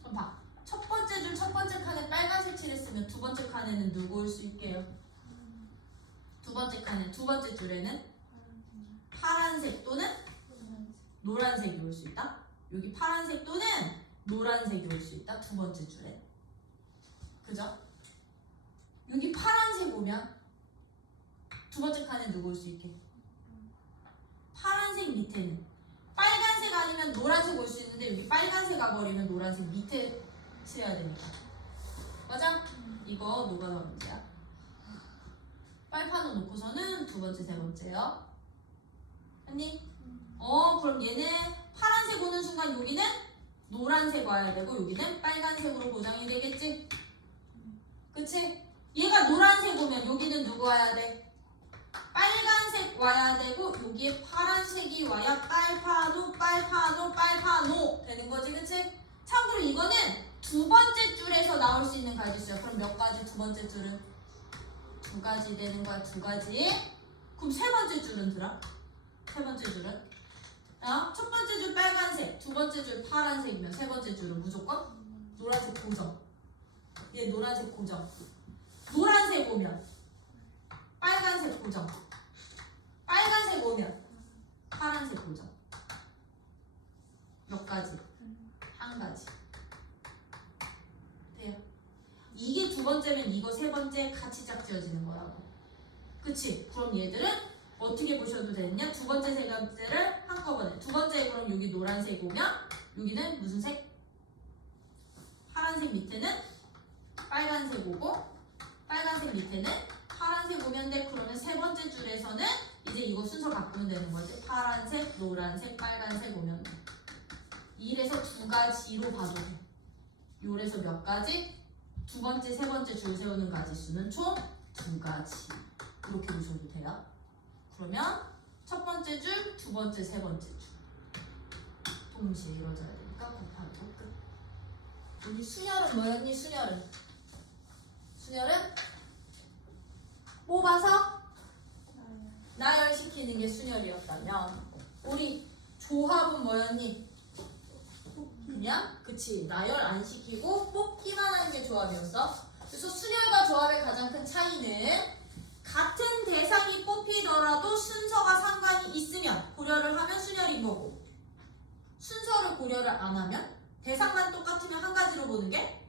그럼 봐. 첫 번째 줄, 첫 번째 칸에 빨간색 칠했으면 두 번째 칸에는 누구 올 수 있게요? 두 번째 칸에, 두 번째 줄에는 파란색 또는 노란색이 올 수 있다. 여기 파란색 또는 노란색이 올 수 있다. 두 번째 줄에. 그죠? 여기 파란색 오면 두 번째 칸에 누구 올 수 있게? 파란색 밑에는 빨간색 아니면 노란색 올 수 있는데 여기 빨간색 가버리면 노란색 밑에 칠해야 되니까. 맞아? 이거 누가 더 문제야? 빨판을 놓고서는 두 번째, 세 번째요. 했니? 그럼 얘는 파란색 오는 순간 여기는 노란색 와야 되고 여기는 빨간색으로 고정이 되겠지? 그치? 얘가 노란색 오면 여기는 누구 와야 돼? 빨간색 와야 되고 여기에 파란색이 와야 빨파노 되는 거지. 그치? 참고로 이거는 두 번째 줄에서 나올 수 있는 가지수야. 그럼 몇 가지 두 번째 줄은? 두 가지 되는 거야. 두 가지. 그럼 세 번째 줄은 들어? 세 번째 줄은? 첫 번째 줄 빨간색, 두 번째 줄 파란색이면 세 번째 줄은 무조건 노란색 고정. 얘 노란색 고정. 노란색 오면 빨간색 고정. 빨간색 오면 파란색 고정. 몇 가지? 한 가지. 돼요? 이게 두 번째면 이거 세 번째 같이 짝지어지는 거라고. 그치? 그럼 얘들은 어떻게 보셔도 되느냐? 두 번째, 세 번째를 한꺼번에. 두 번째 그럼 여기 노란색 오면 여기는 무슨 색? 파란색 밑에는 빨간색 오고 빨간색 밑에는 파란색 오면 돼. 그러면 세 번째 줄에서는 이제 이거 순서 바꾸면 되는 거지. 파란색, 노란색, 빨간색 오면 돼. 이래서 두 가지로 봐도 돼. 요래서 몇 가지? 두 번째, 세 번째 줄 세우는 가지수는 총 두 가지. 이렇게 보셔도 돼요. 그러면 첫 번째 줄, 두 번째, 세 번째 줄 동시에 이루어져야 되니까 곱하기로 끝. 우리 순열은 뭐였니? 순열은 뽑아서 나열시키는 게 순열이었다면 우리 조합은 뭐였니? 그냥 그치 나열 안 시키고 뽑기만 하는 게 조합이었어. 그래서 순열과 조합의 가장 큰 차이는 같은 대상이 뽑히더라도 순서가 상관이 있으면 고려를 하면 순열인 거고 순서를 고려를 안 하면 대상만 똑같으면 한 가지로 보는 게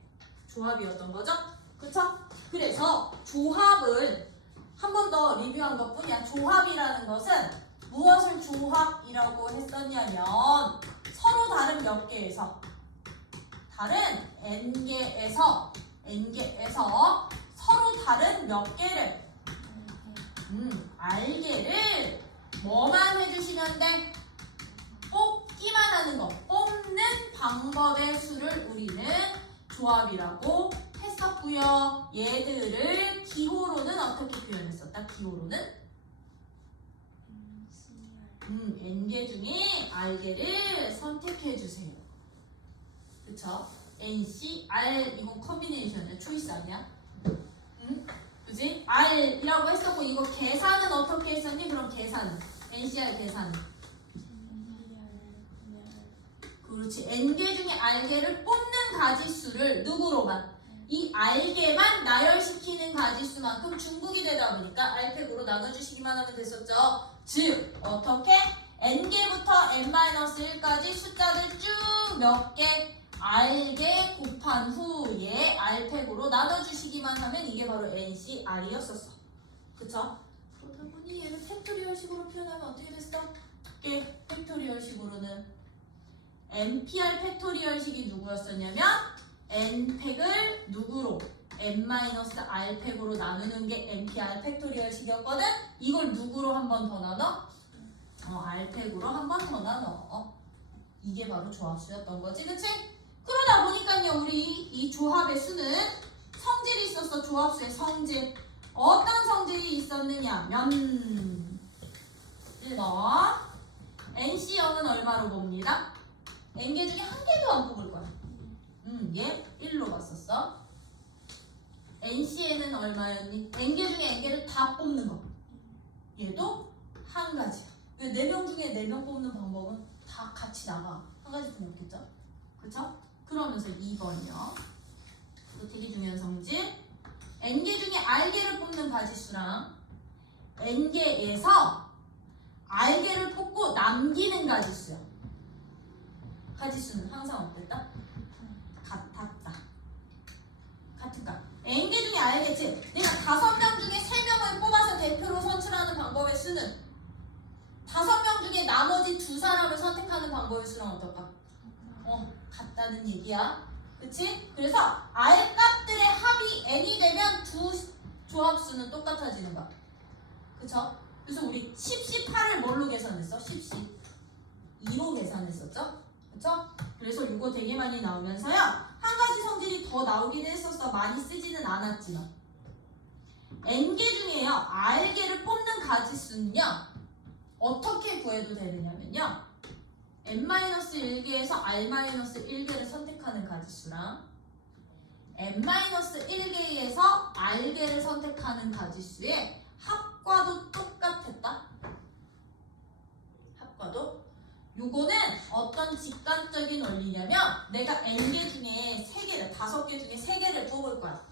조합이었던 거죠. 그쵸? 그래서 조합을 한 번 더 리뷰한 것 뿐이야. 조합이라는 것은 무엇을 조합이라고 했었냐면 서로 다른 몇 개에서 다른 n개에서 서로 다른 몇 개를 알개를 뭐만 해주시면 돼? 뽑기만 하는 거. 뽑는 방법의 수를 우리는 조합이라고 했었고요. 얘들을 기호로는 어떻게 표현했었다? 기호로는 n개 중에 r개를 선택해주세요. 그쵸? nc, r 이건 컨비네이션이야. 초이스 아니야? 그지? r이라고 했었고 이거 계산은 어떻게 했었니? 그럼 계산은 ncr 계산은 그렇지. n개 중에 r개를 뽑는 가지수를 누구로만? 이 r개만 나열시키는 가지수만큼 중국이 되다 보니까 r팩으로 나눠주시기만 하면 됐었죠. 즉 어떻게? n개부터 n-1까지 숫자들 쭉 몇 개 r개 곱한 후에 r팩으로 나눠주시기만 하면 이게 바로 ncr이었었어. 그쵸? 그러다 보니 얘를 팩토리얼식으로 표현하면 어떻게 됐어? 이게 팩토리얼식으로는 npr 팩토리얼식이 누구였었냐면 n팩을 누구로? n-r팩으로 나누는 게 npr 팩토리얼식이었거든? 이걸 누구로 한 번 더 나눠? r팩으로 한 번 더 나눠. 이게 바로 조합수였던 거지, 그치? 그러다 보니까요, 우리 이 조합의 수는 성질이 있었어. 조합수의 성질. 어떤 성질이 있었느냐면 1번 NC형은 얼마로 봅니다? n개 중에 한 개도 안 뽑을 거야. 얘 1로 봤었어. NC에는 얼마였니? n개 중에 n개를 다 뽑는 거. 얘도 한 가지야. 4명 중에 4명 뽑는 방법은 다 같이 나가. 한 가지뿐이 없겠죠? 그쵸? 그러면서 2번이요. 이거 되게 중요한 성질. n개 중에 r개를 뽑는 가지수랑 n개에서 r개를 뽑고 남기는 가지수야. 가지수는 항상 어땠다? 같았다. 같을까? n개 중에 r개, 즉 내가 5명 중에 3명을 뽑아서 대표로 선출하는 방법의 수는 5명 중에 나머지 2사람을 선택하는 방법의 수는 어떨까? 같다는 얘기야. 그치? 그래서 R 값들의 합이 n이 되면 두 조합수는 똑같아지는 거야. 그쵸? 그래서 우리 10, 18을 뭘로 계산했어? 10, 2로 계산했었죠? 그쵸? 그래서 이거 되게 많이 나오면서요. 한 가지 성질이 더 나오긴 했었어. 많이 쓰지는 않았지만. n개 중에요. r개를 뽑는 가지수는요. 어떻게 구해도 되느냐면요. n-1개에서 r-1개를 선택하는 가지수랑 n-1개에서 r개를 선택하는 가지수의 합과도 똑같았다. 합과도. 요거는 어떤 직관적인 원리냐면 내가 n개 중에 3개를, 5개 중에 3개를 뽑을 거야.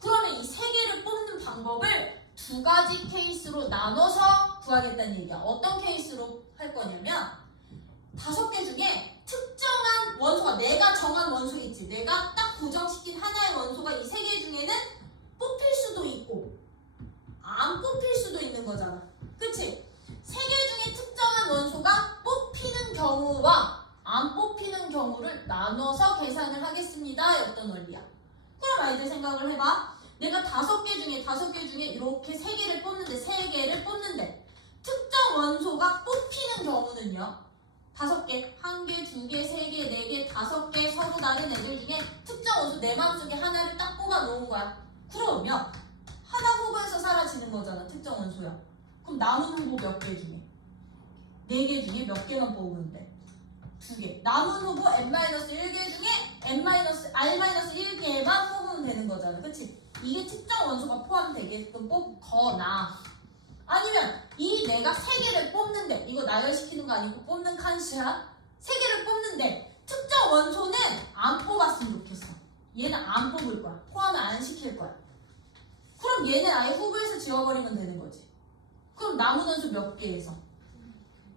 그러면 이 3개를 뽑는 방법을 2가지 케이스로 나눠서 구하겠다는 얘기야. 어떤 케이스로 할 거냐면 5개 중에 특정한 원소가, 내가 정한 원소 있지. 내가 딱 고정시킨 하나의 원소가 이 3개 중에는 뽑힐 수도 있고 안 뽑힐 수도 있는 거잖아. 그치? 3개 중에 특정한 원소가 뽑히는 경우와 안 뽑히는 경우를 나눠서 계산을 하겠습니다. 였던 원리야. 그럼 아이들 생각을 해봐. 내가 5개 중에 이렇게 3개를 뽑는데 특정 원소가 뽑히는 경우는요. 5개, 1개, 2개, 3개, 4개, 5개 서로 다른 애들 중에 특정 원소 내 마음속에 하나를 딱 뽑아 놓은 거야. 그러면 하나 후보에서 사라지는 거잖아. 특정 원소야. 그럼 남은 후보 몇 개 중에? 4개 중에 몇 개만 뽑으면 돼? 2개. 남은 후보 n-1개 중에 r-1개만 뽑으면 되는 거잖아. 그치? 이게 특정 원소가 포함되게끔 뽑거나 아니면 이 내가 3개를 뽑는데, 이거 나열시키는 거 아니고 뽑는 칸수야. 3개를 뽑는데 특정 원소는 안 뽑았으면 좋겠어. 얘는 안 뽑을 거야. 포함을 안 시킬 거야. 그럼 얘는 아예 후보에서 지워버리면 되는 거지. 그럼 남은 원소 몇 개에서?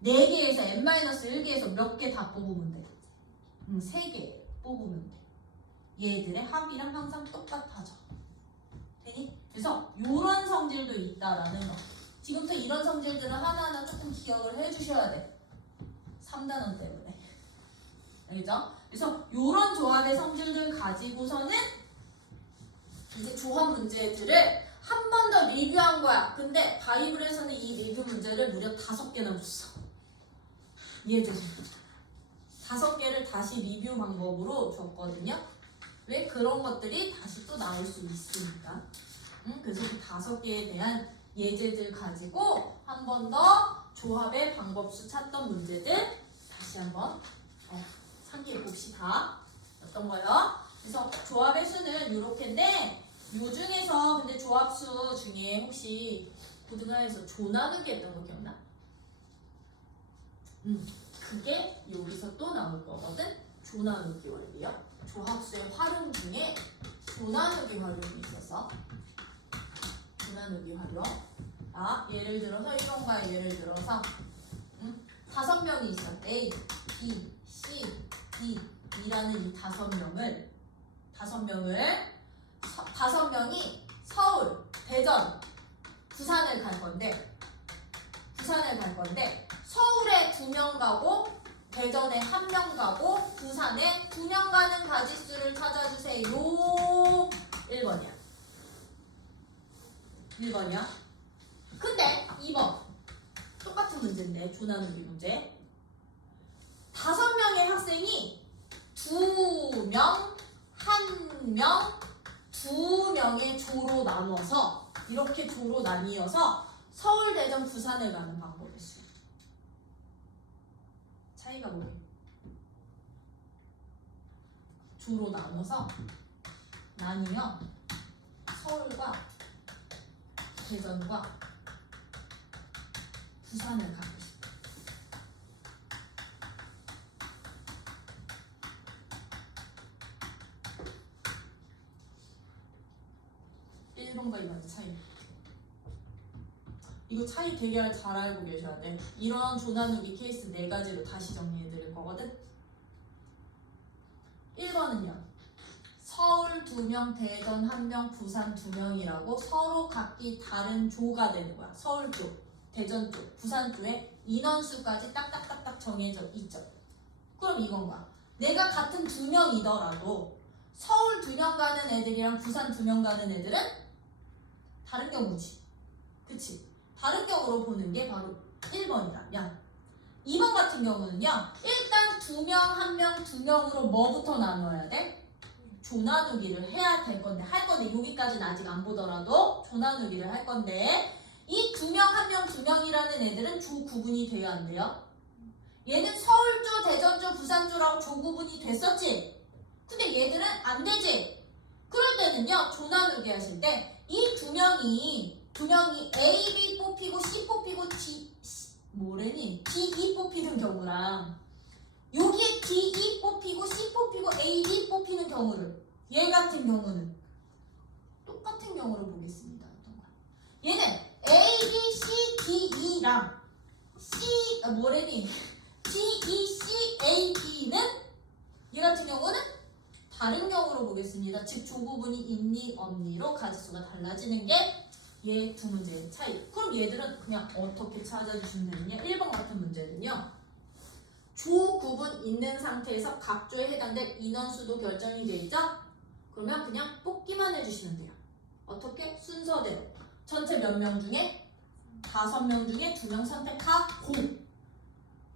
4개에서 n-1개에서 몇 개 다 뽑으면 돼? 3개 뽑으면 돼. 얘들의 합이랑 항상 똑같아져. 되니? 그래서 이런 성질도 있다라는 거. 지금부터 이런 성질들은 하나하나 조금 기억을 해주셔야 돼. 3단원 때문에. 알겠죠? 그래서 이런 조합의 성질들 가지고서는 이제 조합 문제들을 한 번 더 리뷰한 거야. 근데 바이블에서는 이 리뷰 문제를 무려 5개나 줬어. 얘들 5개를 다시 리뷰 방법으로 줬거든요. 왜? 그런 것들이 다시 또 나올 수 있으니까. 그래서 그 5개에 대한 예제들 가지고 한 번 더 조합의 방법수 찾던 문제들 다시 한번 상기해 봅시다. 어떤 거요? 그래서 조합의 수는 이렇게인데 요 중에서 근데 조합수 중에 혹시 고등학교에서 조 나누기 했던 거 기억나? 그게 여기서 또 나올 거거든? 조 나누기 원리요. 조합수의 활용 중에 조 나누기 활용이 있어서 조 나누기 활용. 예를 들어서 이런 거야. 예를 들어서 5명이 있어. A, B, C, D 이라는 이 5명을 5명이 서울, 대전, 부산을 갈 건데 서울에 2명 가고 대전에 1명 가고 부산에 2명 가는 가지수를 찾아주세요. 1번이야. 근데 2번 똑같은 문제인데 조 나누기 문제. 5명의 학생이 2명, 1명, 2명의 조로 나눠서 이렇게 조로 나뉘어서 서울, 대전, 부산을 가는 방법이 있어요. 차이가 뭐예요? 조로 나눠서 나뉘어 서울과 대전과 부산을 가고 싶어. 1번과 2번의 차이. 이거 차이 되게 잘 알고 계셔야 돼. 이런 조 나누기 케이스 4가지로 다시 정리해 드릴 거거든. 1번은요. 서울 2명, 대전 1명, 부산 2명이라고 서로 각기 다른 조가 되는 거야. 서울 조, 대전 조, 부산 조에 인원수까지 딱딱딱딱 정해져 있죠. 그럼 이건 거야. 내가 같은 2명이더라도 서울 2명 가는 애들이랑 부산 2명 가는 애들은 다른 경우지. 그치? 다른 경우로 보는 게 바로 1번이라면 2번 같은 경우는요. 일단 2명, 1명, 2명으로 뭐부터 나눠야 돼? 조 나누기를 해야 될 건데 할 건데 여기까지는 아직 안 보더라도 조 나누기를 할 건데 이 2명, 1명, 2명이라는 애들은 조 구분이 돼야 안 돼요? 얘는 서울조, 대전조, 부산조라고 조 구분이 됐었지? 근데 얘들은 안 되지? 그럴 이때는요 조나누기 하실 때 이 두 명이 A, B 뽑히고 C 뽑히고 D E 뽑히는 경우랑 여기에 D, E 뽑히고 C 뽑히고 A, B 뽑히는 경우를 얘 같은 경우는 똑같은 경우로 보겠습니다. 어떤 거야? 얘는 A, B, C, D, E랑 D, E, C, A, B는 얘 같은 경우는 다른 경우로 보겠습니다. 즉 조구분이 있니 없니로 가지수가 달라지는 게 얘 두 문제의 차이. 그럼 얘들은 그냥 어떻게 찾아주시면 되느냐? 1번 같은 문제는요. 조구분 있는 상태에서 각 조에 해당될 인원수도 결정이 되어 있죠? 그러면 그냥 뽑기만 해주시면 돼요. 어떻게? 순서대로. 전체 몇 명 중에? 5명 중에 2명 선택하고.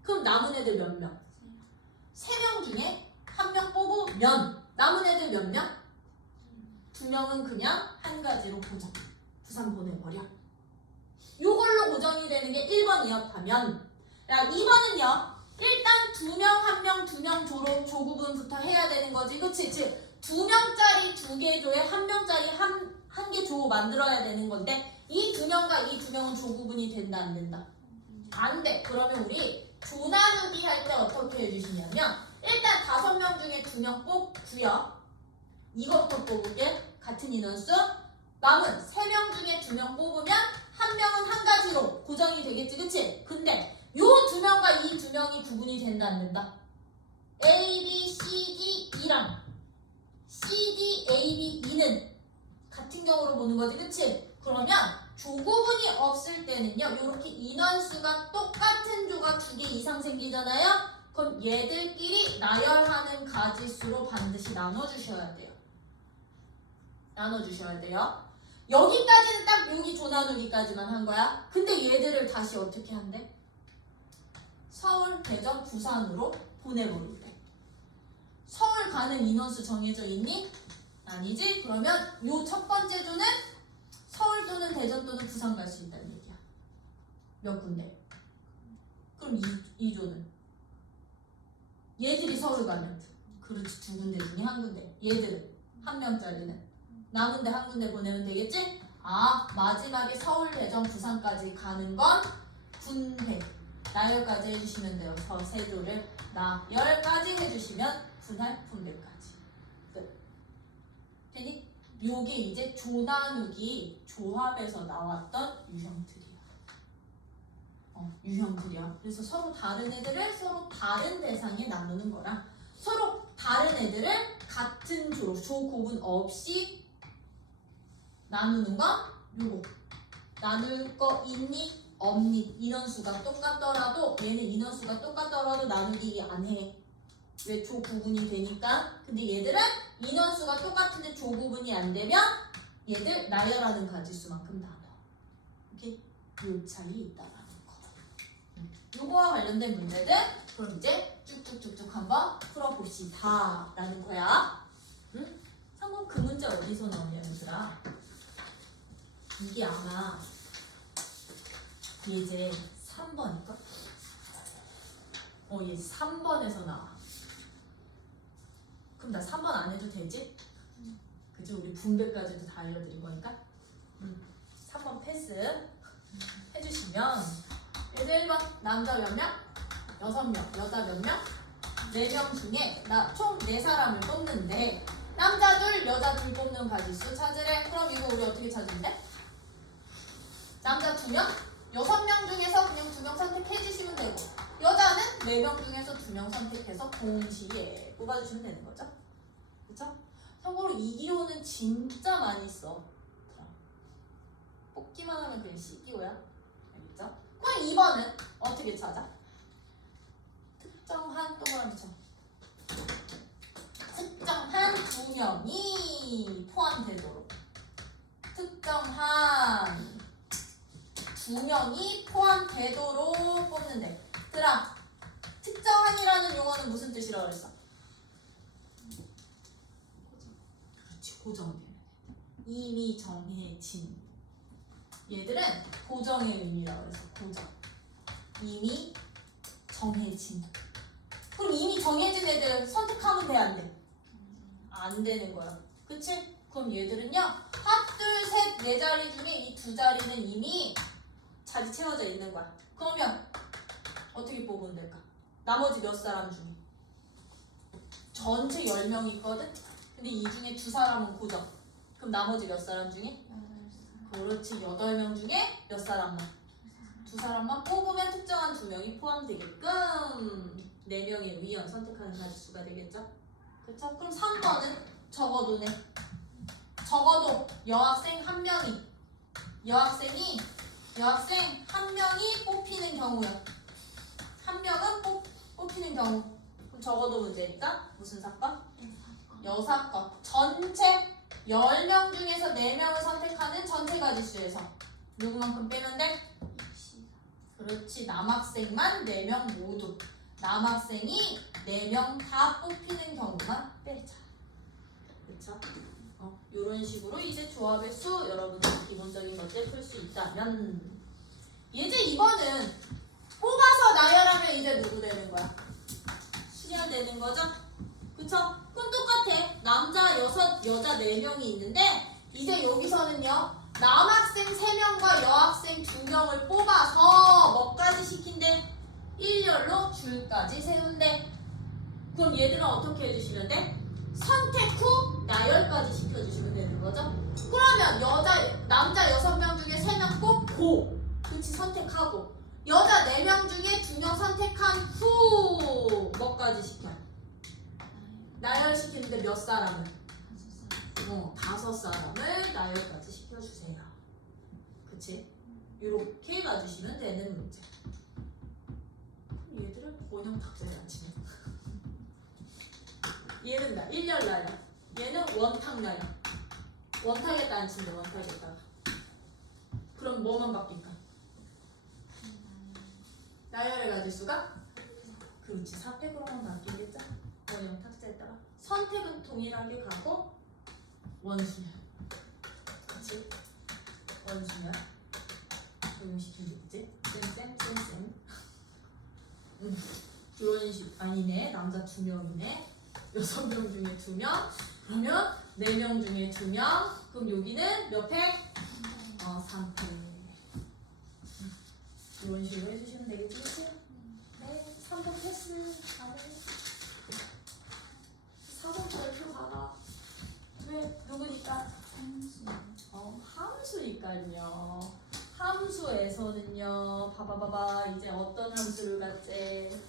그럼 남은 애들 몇 명? 3명 중에 1명 뽑으면 남은 애들 몇 명? 2명은 그냥 한 가지로 고정. 부산 보내버려. 요걸로 고정이 되는 게 1번이었다면 2번은요. 일단 2명, 1명, 2명 조구분부터 해야 되는 거지. 그치? 즉 2명짜리 2개 조에 1명짜리 한 개 조 만들어야 되는 건데 이 2명과 이 2명은 조구분이 된다 안 된다? 안 돼. 그러면 우리 조 나누기 할 때 어떻게 해주시냐면 일단 5명 중에 2명 뽑고요. 이것도 뽑을게. 같은 인원수. 남은 3명 중에 2명 뽑으면 1명은 한 가지로 고정이 되겠지. 그치? 근데 요 2명과 이 2명이 구분이 된다 안 된다? A, B, C, D, E랑 C, D, A, B, E는 같은 경우로 보는 거지. 그치? 그러면 조구분이 없을 때는요. 이렇게 인원수가 똑같은 조가 2개 이상 생기잖아요. 그럼 얘들끼리 나열하는 가지수로 반드시 나눠주셔야 돼요. 나눠주셔야 돼요. 여기까지는 딱 여기 조 나누기까지만 한 거야. 근데 얘들을 다시 어떻게 한대? 서울, 대전, 부산으로 보내버릴 때. 서울 가는 인원수 정해져 있니? 아니지? 그러면 요 첫 번째 조는 서울 또는 대전 또는 부산 갈 수 있다는 얘기야. 몇 군데? 그럼 이 조는? 얘들이 서울 가면 그렇지 2군데 중에 한 군데. 얘들은 1명짜리는 남은 데 한 군데 보내면 되겠지? 아, 마지막에 서울, 대전, 부산까지 가는 건 분배. 나열까지 해주시면 돼요. 저 세 조를 나열까지 해주시면 분할, 분배까지. 끝. 되니? 요게 이제 조 나누기 조합에서 나왔던 유형들이야. 유형들이야. 그래서 서로 다른 애들을 서로 다른 대상에 나누는 거랑 서로 다른 애들을 같은 조 구분 없이 나누는 건 요거. 나눌 거 있니? 없니? 인원수가 똑같더라도 얘는 인원수가 똑같더라도 나누기 안 해. 왜? 조 구분이 되니까. 근데 얘들은 인원수가 똑같은데 조 구분이 안 되면 얘들 나열하는 가지수만큼 나눠. 이렇게 요 차이 있다라는 거. 요거와 관련된 문제들 그럼 이제 쭉쭉쭉쭉 한번 풀어봅시다 라는 거야. 응? 상품 그 문제 어디서 나오냐 얘들아? 이게 아마 예제 3번일까? 얘 3번에서 나와. 그럼 나 3번 안 해도 되지? 그치? 우리 분배까지도 다 알려드린 거니까 3번 패스 해주시면 예제 1번 남자 몇 명? 6명. 여자 몇 명? 4명 중에 나 총 4사람을 뽑는데 남자 둘, 여자 둘 뽑는 가지수 찾으래. 그럼 이거 우리 어떻게 찾으면 돼? 남자 2명? 6명 중에서 그냥 2명 선택해 주시면 되고 여자는 4명 중에서 2명 선택해서 동시에 뽑아주시면 되는 거죠. 그쵸? 참고로 이 기호는 진짜 많이 써. 뽑기만 하면 그냥 C기호야. 알겠죠? 그럼 2번은 어떻게 찾아? 특정한 동그라미 쳐. 특정한 2명이 포함되도록. 특정한 2명이 포함되도록 뽑는데. 얘들아, 특정한이라는 용어는 무슨 뜻이라고 그랬어? 그렇지, 고정되는 애들. 이미 정해진. 얘들은 고정의 의미라고 해서 고정. 이미 정해진. 그럼 이미 정해진 애들 선택하면 돼, 안 돼? 안 되는 거야. 그치? 그럼 얘들은요. 하나, 둘, 셋, 네 자리 중에 이 두 자리는 이미 자리 채워져 있는 거야. 그러면 어떻게 뽑으면 될까? 나머지 몇 사람 중에 전체 10명 있거든? 근데 이 중에 두 사람은 고정. 그럼 나머지 몇 사람 중에? 그렇지. 8명 중에 몇 사람만? 두 사람만 뽑으면 특정한 2명이 포함되게끔 4명의 위원 선택하는 가지수가 되겠죠? 그렇죠? 그럼 3번은 적어도네. 적어도 여학생 한 명이 여학생 한 명이 뽑히는 경우야. 한 명은 뽑히는 경우. 그럼 적어도 문제니까 무슨 사건? 여사건. 전체 10명 중에서 4명을 선택하는 전체 가지수에서 누구만큼 빼면 돼? 그렇지. 남학생만 4명 모두. 남학생이 4명 다 뽑히는 경우만 빼자. 그쵸? 이런 식으로 이제 조합의 수 여러분들 기본적인 것들 풀 수 있다면 이제 이번은 뽑아서 나열하면 이제 누구 되는 거야? 수련 되는 거죠? 그쵸? 그럼 똑같아. 남자 6, 여자 4명이 있는데 이제 여기서는요 남학생 3명과 여학생 2명을 뽑아서 뭐까지 시킨대? 일렬로 줄까지 세운대. 그럼 얘들은 어떻게 해주시면 돼? 선택 후 나열까지 시켜주시면 되는 거죠. 그러면 남자 6명 중에 3명 뽑고 그치 선택하고 여자 4명 중에 2명 선택한 후 뭐까지 시켜? 나열시키는데 몇 사람을? 5사람을 나열까지 시켜주세요. 그치? 이렇게 가주시면 되는 문제. 얘들은 원형 탁자에 안 치네. 얘는 일렬 나열. 얘는 원탁 나열. 원탁에다 안 친대. 원탁에다가. 그럼 뭐만 바뀔까? 나열의 가지수가? 그렇지. 4팩으로만 바뀌겠죠? 원형 탁자에다가. 선택은 동일하게 가고 원수열. 그치? 원수열. 적용시키면 되지? 쌤. 이런 식 아니네. 남자 2명이네. 6명 중에 2명. 그러면 4명 중에 2명. 그럼 여기는 몇 팩? 3팩. 이런 식으로 해주시면 되겠지? 그치? 네. 3번 패스. 4번 별표 가라. 왜? 누구니까? 함수니까요. 함수에서는요. 봐봐. 이제 어떤 함수를 갖지?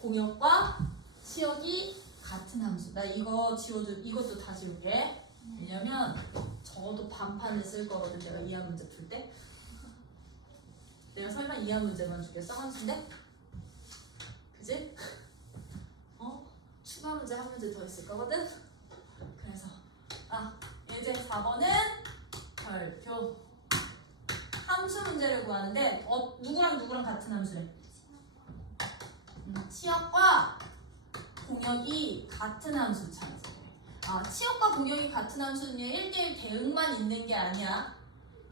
공역과 치역이 같은 함수. 나 이거 지워줘. 이것도 다 지울게. 왜냐면 적어도 반판을 쓸 거거든. 내가 이하 문제 풀 때. 내가 설마 이하 문제만 주겠어? 함수인데? 그지? 추가 문제 한 문제 더 있을 거거든. 그래서 이제 4번은 별표. 함수 문제를 구하는데 누구랑 같은 함수래? 치역과 공역이 같은 함수 찾아서. 치역과 공역이 같은 함수는요 1대1 대응만 있는 게 아니야.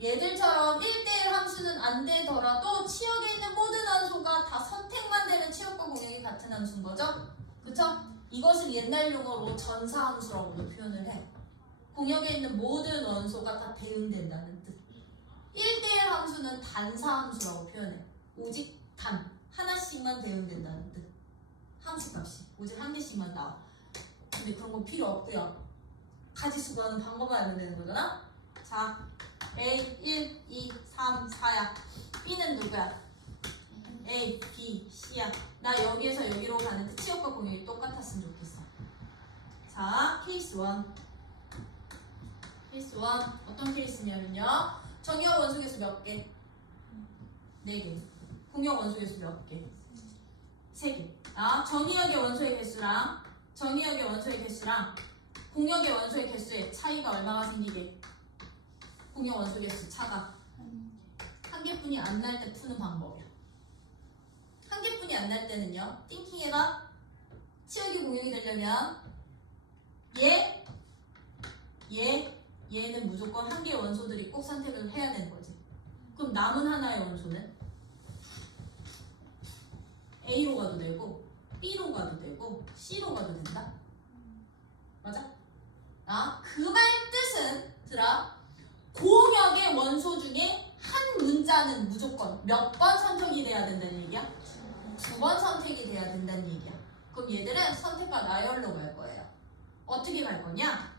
얘들처럼 1대1 함수는 안 되더라도 치역에 있는 모든 함수가 다 선택만 되는 치역과 공역이 같은 함수인 거죠? 그쵸? 이것을 옛날 용어로 전사함수라고도 표현을 해. 공역에 있는 모든 원소가 다 대응된다는 뜻. 1대1 함수는 단사함수라고 표현해. 오직 하나씩만 대응된다는 뜻. 함수값이 오직 한 개씩만 나와. 근데 그런 거 필요 없고요. 가지수 구하는 방법만 알면 되는 거잖아. 자, A 1, 2, 3, 4야. B는 누구야? A, B, C야. 나 여기에서 여기로 가는데 치역과 공역이 똑같았으면 좋겠어. 자, 케이스 1. 케이스 1 어떤 케이스냐면요. 정의역 원소계수 몇 개? 4개. 공역 원소계수 몇 개? 3개. 정의역의 원소의 개수랑 공역의 원소의 개수의 차이가 얼마가 생기게? 공역 원소 개수 차가 한 개뿐이 안 날 때 푸는 방법이야. 한 개뿐이 안 날 때는요. 띵킹해봐. 치역이 공역이 되려면 얘는 무조건 한 개의 원소들이 꼭 선택을 해야 되는 거지. 그럼 남은 하나의 원소는 A로 가도 되고 B로 가도 되고 C로 가도 된다. 맞아? 그 말 뜻은 들아 공역의 원소 중에 한 문자는 무조건 몇 번 선택이 돼야 된다는 얘기야? 2번 선택이 돼야 된다는 얘기야. 그럼 얘들은 선택과 나열로 갈 거예요. 어떻게 갈 거냐?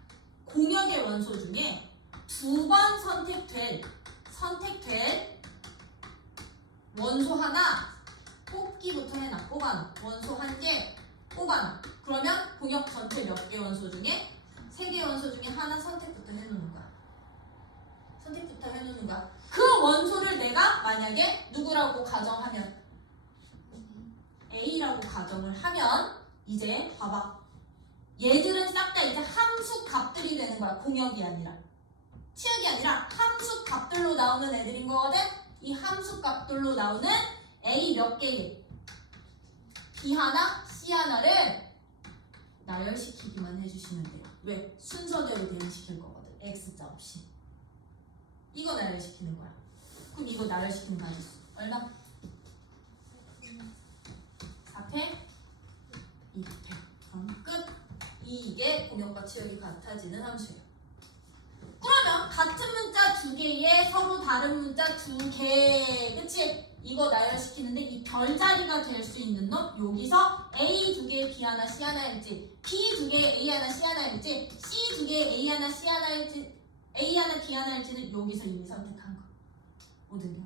공역의 원소 중에 2번 선택될 원소 하나 뽑기부터 해놔. 뽑아놔. 원소 1개 뽑아놔. 그러면 공역 전체 몇 개 원소 중에 3개 원소 중에 하나 선택부터 해놓는 거야. 선택부터 해놓는 거야. 그 원소를 내가 만약에 누구라고 가정하면 A라고 가정을 하면 이제 봐봐. 얘들은 싹 다 이제 함수 값들이 되는 거야. 공역이 아니라. 치역이 아니라 함수 값들로 나오는 애들인 거거든. 이 함수 값들로 나오는 A 몇 개의 B 하나, C 하나를 나열시키기만 해주시면 돼요. 왜? 순서대로 대응시킬 거거든. X자 없이. 이거 나열시키는 거야. 그럼 이거 나열시키는 가지수 얼마? 4패 2패. 그럼 끝. 이게 공역과 치역이 같아지는 함수예요. 그러면 같은 문자 2개에 서로 다른 문자 2개, 그치? 이거 나열시키는데 이 별자리가 될 수 있는 놈 여기서 A 2개 B 하나 C 하나일지 B 2개 A 하나 C 하나일지 C 2개 A 하나 C 하나일지 A 하나 B 하나일지는 여기서 이미 선택한 거. 모든 게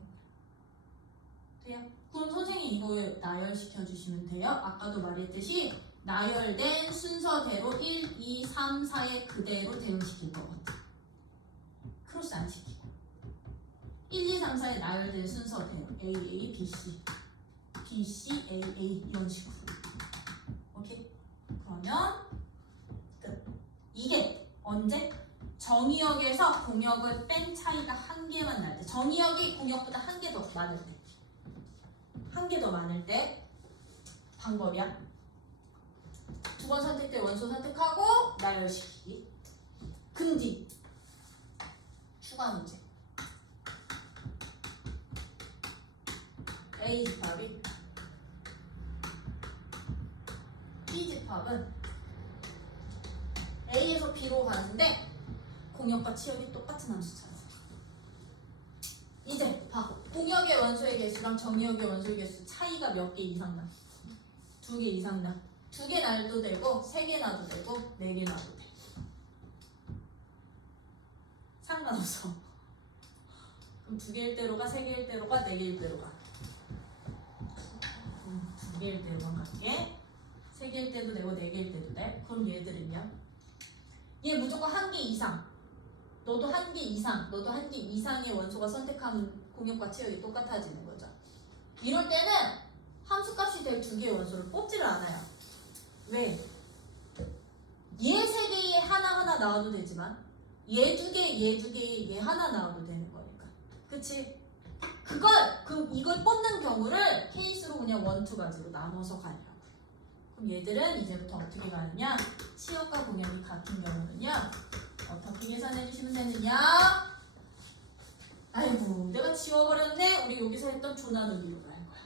돼요? 그럼 선생님이 이거 나열시켜 주시면 돼요. 아까도 말했듯이 나열된 순서대로 1, 2, 3, 4에 그대로 대응시킬 거거든. 크로스 안 시키고 1, 2, 3, 4에 나열된 순서대로 A, A, B, C B, C, A, A 이런 식으로. 오케이? 그러면 끝. 이게 언제? 정의역에서 공역을 뺀 차이가 1개만 날 때, 정의역이 공역보다 1개 더 많을 때, 1개 더 많을 때 방법이야. 2번 선택될 원소 선택하고 나열시키기. 근디 추가 문제. A 집합이 B 집합은 A에서 B로 가는데 공역과 치역이 똑같은 함수 찾아. 이제 봐. 공역의 원소의 개수랑 정의역의 원소의 개수 차이가 몇 개 이상 나? 2개 이상 나. 2개 나도 되고 3개 나도 되고 4개 나도 돼. 상관없어. 그럼 2개일 대로 가, 3개일 대로 가, 4개일 대로 가. 2개일 대로만 갈게. 3개일 때도 되고 4개일 때도 돼. 그럼 얘들은요? 얘 무조건 1개 이상. 너도 1개 이상, 너도 1개 이상의 원소가 선택하면 공역과 치역이 똑같아지는 거죠. 이럴 때는 함수값이 될 2개의 원소를 뽑지를 않아요. 왜? 얘 3개에 하나하나 나와도 되지만 얘 2개, 얘 2개, 얘 하나 나와도 되는 거니까. 그치? 그럼 이걸 뽑는 경우를 케이스로 그냥 1, 2가지로 나눠서 가려고. 그럼 얘들은 이제부터 어떻게 가느냐? 치역과 공역이 같은 경우는요. 어떻게 계산해 주시면 되느냐? 아이고, 내가 지워버렸네. 우리 여기서 했던 조나누기로 갈 거야.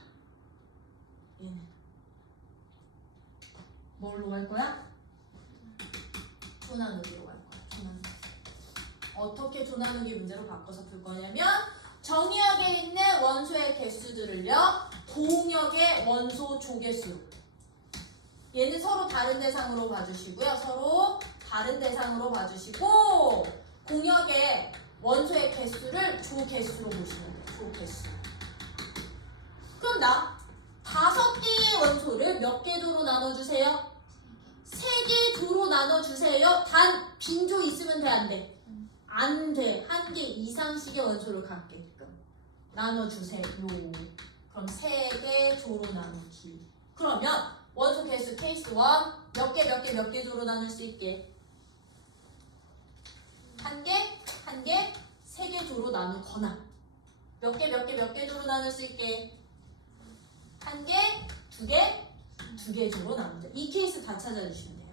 얘는 뭘로 갈 거야? 조나누기로 갈 거야. 조나누기. 어떻게 조나누기 문제로 바꿔서 풀 거냐면 정의역에 있는 원소의 개수들을요. 공역의 원소 조개수로. 얘는 서로 다른 대상으로 봐주시고요. 서로 다른 대상으로 봐주시고 공역의 원소의 개수를 조개수로 보시면 돼요. 조개수. 그럼 나 5개의 원소를 몇 개 조로 나눠주세요? 3개 조로 나눠주세요. 단 빈조 있으면 돼, 안 돼? 안 돼. 1개 이상씩의 원소를 갖게끔 나눠주세요. 그럼 3개 조로 나누기. 그러면 원소 개수 케이스 1 몇 개 조로 나눌 수 있게? 1개, 3개 조로 나누거나 몇 개 조로 나눌 수 있게? 1개, 2개, 2개 조로 나누자. 이 케이스 다 찾아주시면 돼요.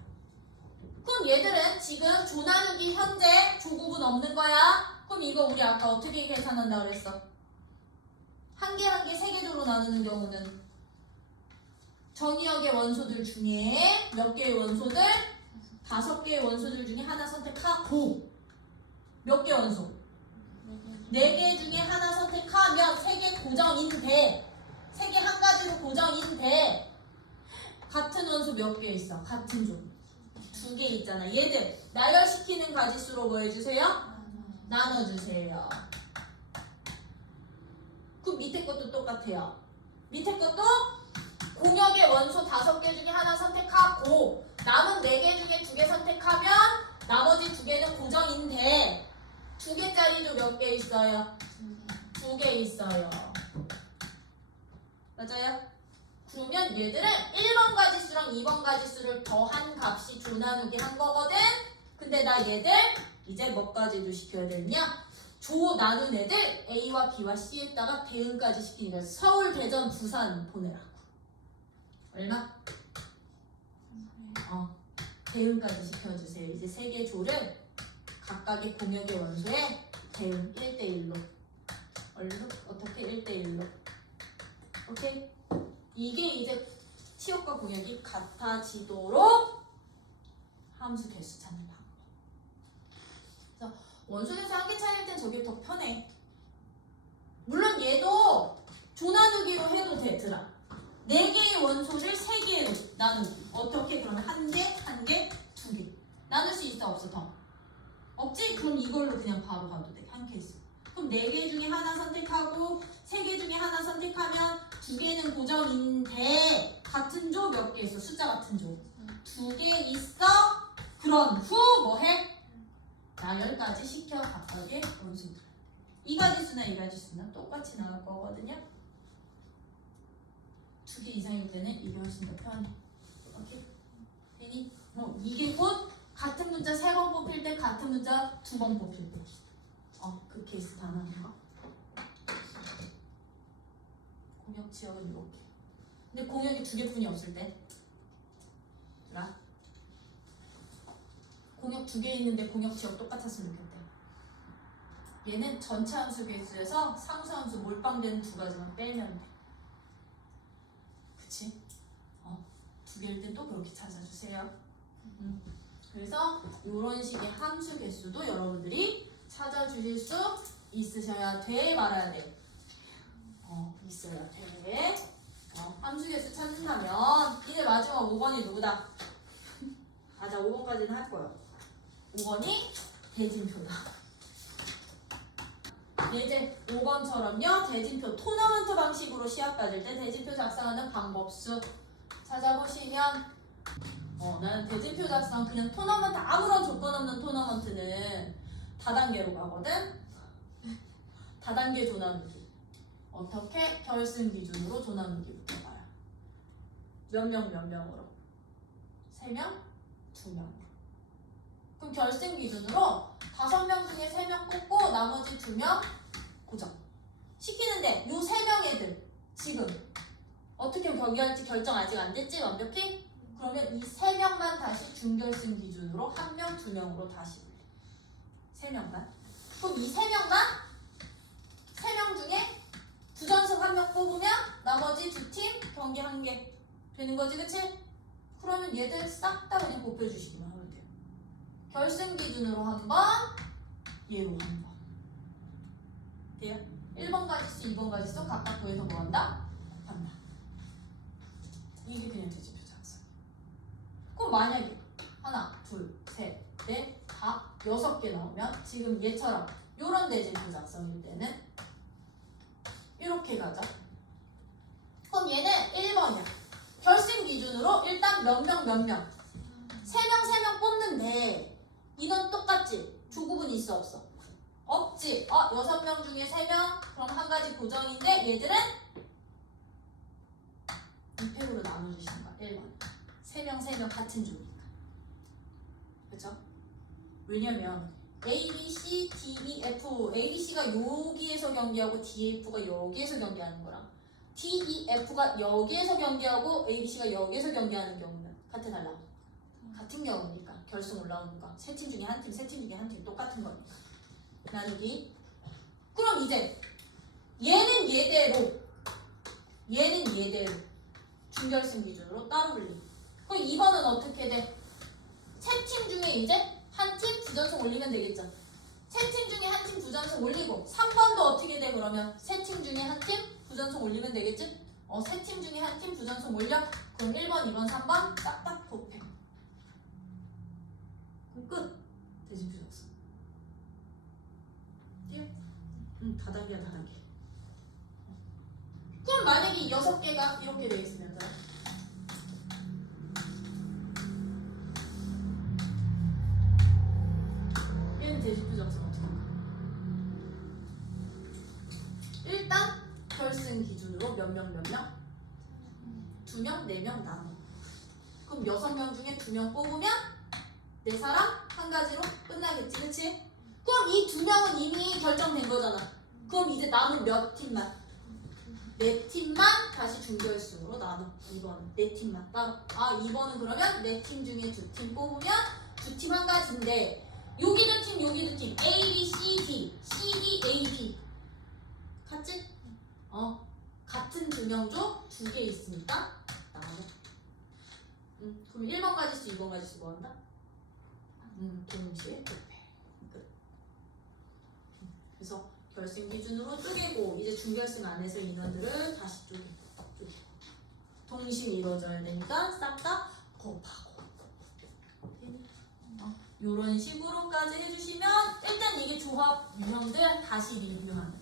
그럼 얘들은 지금 조 나누기 현재 조곱은 없는 거야. 그럼 이거 우리 아까 어떻게 계산한다 그랬어? 1개, 3개 조로 나누는 경우는 정의역의 원소들 중에 몇 개의 원소들? 5개의 원소들 중에 하나 선택하고 몇 개 원소? 4개 중에 하나 선택하면 3개 고정인데 3개 한 가지로 고정인데 같은 원소 몇 개 있어? 같은 종 2개 있잖아. 얘들 나열시키는 가지수로 뭐 해주세요? 나눠주세요. 그 밑에 것도 똑같아요. 밑에 것도 공역의 원소 5개 중에 하나 선택하고 남은 4개 중에 2개 선택하면 나머지 2개는 고정인데 2개짜리도 몇 개 있어요? 2개 있어요. 맞아요? 그러면 얘들은 1번 가지수랑 2번 가지수를 더한 값이 조나누기 한 거거든? 근데 나 얘들 이제 뭐까지도 시켜야 되냐? 조 나눈 애들 A와 B와 C에다가 대응까지 시키니까 서울, 대전, 부산 보내라고. 얼마? 대응까지 시켜주세요. 이제 3개 조를 각각의 공역의 원소에 대응 1대1로. 얼로? 어떻게 1대1로? 오케이? 이게 이제 치역과 공역이 같아지도록 함수 개수 찾는 방법. 그래서 원소에서 한 개 차이일 땐 저게 더 편해. 물론 얘도 조나누기로 해도 되더라. 4개의 원소를 3개로 나누기. 어떻게? 그러면 1개, 1개, 2개. 나눌 수 있어? 없어? 더? 없지? 그럼 이걸로 그냥 바로 가도 돼. 한 케이스. 그럼 4개 중에 하나 선택하고 3개 중에 하나 선택하면 2개는 고정인데 같은 조 몇 개 있어? 숫자 같은 조 2개 있어? 그런 후 뭐해? 나열까지 시켜 각각의 원소들. 이 가지수나 이 가지수나 똑같이 나올 거거든요. 2개 이상일 때는 이게 훨씬 더 편해. 오케이? 괜히 이게 곧 같은 문자 3번 뽑힐 때 같은 문자 2번 뽑힐 때 그 케이스 다 나는 거. 공역 지역은 이렇게. 근데 공역이 2개뿐이 없을 때 라 공역 2개 있는데 공역 지역 똑같았으면 좋겠대. 얘는 전체 함수 개수에서 상수 함수 몰빵되는 2가지만 빼면 돼. 그치? 2개일 땐 또 그렇게 찾아주세요. 그래서 이런 식의 함수 개수도 여러분들이 찾아주실 수 있으셔야 돼, 말아야 돼. 있어야 돼. 함수 개수 찾는다면 이제 마지막 5번이 누구다? 맞아, 5번까지는 할 거예요. 5번이 대진표다. 이제 5번처럼요, 대진표 토너먼트 방식으로 시합 가질 때 대진표 작성하는 방법수 찾아보시면 나는 대진표 작성 그냥 토너먼트 아무런 조건 없는 토너먼트는 다단계로 가거든. 다단계 조나누기. 어떻게? 결승 기준으로 조나누기부터 가요. 몇 명 몇 명으로? 3명? 2명. 그럼 결승 기준으로 5명 중에 3명 뽑고 나머지 2명 고정. 시키는데 요 3명 애들 지금 어떻게 경기할지 결정 아직 안 됐지? 완벽히? 그러면 이 3명만 다시 준결승 기준으로 1명, 2명으로 다시 3명만. 그럼 이 3명만 3명 중에 2전승 1명 뽑으면 나머지 2팀 경기 1개 되는 거지, 그치? 그러면 얘들 싹 다 그냥 곱해주시기만 하면 돼요. 결승 기준으로 한 번, 얘로 한 번. 돼요? 1번 가지수, 2번 가지수 각각 구해서 뭐 한다? 한다. 이게 그냥 대진표 작성. 그럼 만약에 하나, 둘, 셋, 넷, 다 6개 나오면 지금 얘처럼 요런 대진표 작성일 때는 이렇게 가죠. 그럼 얘는 1번이야. 결승 기준으로 일단 몇 명 3명 뽑는데 인원 똑같지? 조구분이 있어 없어? 없지. 6명 중에 3명 그럼 한 가지 고정인데 얘들은 2팩으로 나눠주시는 거야. 1번 3명 같은 조니까. 그쵸? 왜냐면 A, B, C, D, E, F A, B, C가 여기에서 경기하고 D, E, F가 여기에서 경기하는 거랑 D, E, F가 여기에서 경기하고 A, B, C가 여기에서 경기하는 경우는 같아 달라? 같은 경우니까 결승 올라오는 거. 세 팀 중에 한 팀, 세 팀 중에 한 팀 똑같은 거니까 나누기. 그럼 이제 얘는 얘대로 준결승 기준으로 따로 불리. 그럼 2번은 어떻게 돼? 세 팀 중에 이제 한 팀 부전승 올리면 되겠죠. 세 팀 중에 한 팀 부전승 올리고 3번도 어떻게 돼 그러면? 세 팀 중에 한 팀 부전승 올리면 되겠지? 세 팀 중에 한 팀 부전승 올려? 그럼 1번, 2번, 3번 딱딱 곱해. 그럼 끝. 대진 부전승. 띄워? 다단계야 다단계. 그럼 만약에 이 6개가 이렇게 돼 있으면 얘는 대진 부전승 어떻게 할까? 일단 결승 기준으로 몇 명? 2명, 4명 나눠. 그럼 6명 중에 2명 뽑으면 4사람 한 가지로 끝나겠지, 그치? 그럼 이 2명은 이미 결정된 거잖아. 그럼 이제 남은 몇 팀만? 4팀만 다시 준결승으로 나눠. 2번은 4팀만 따로. 2번은 그러면 4팀 중에 2팀 뽑으면 2팀 한 가지인데 여기 2팀, 여기 2팀 A, B, C, D, C, D, A, B 같지? 같은 두명조 2개 있으니까 나눠. 그럼 1번 가지수, 2번 가지수 뭐 한다? 동시에 곱해. 끝. 그래서 결승 기준으로 쪼개고 이제 준결승 안에서 인원들을 다시 쪼개. 동심이 이루어져야 되니까 싹 다 곱하고. 이런 식으로까지 해주시면 일단 이게 조합 유형들 다시 리뷰하기.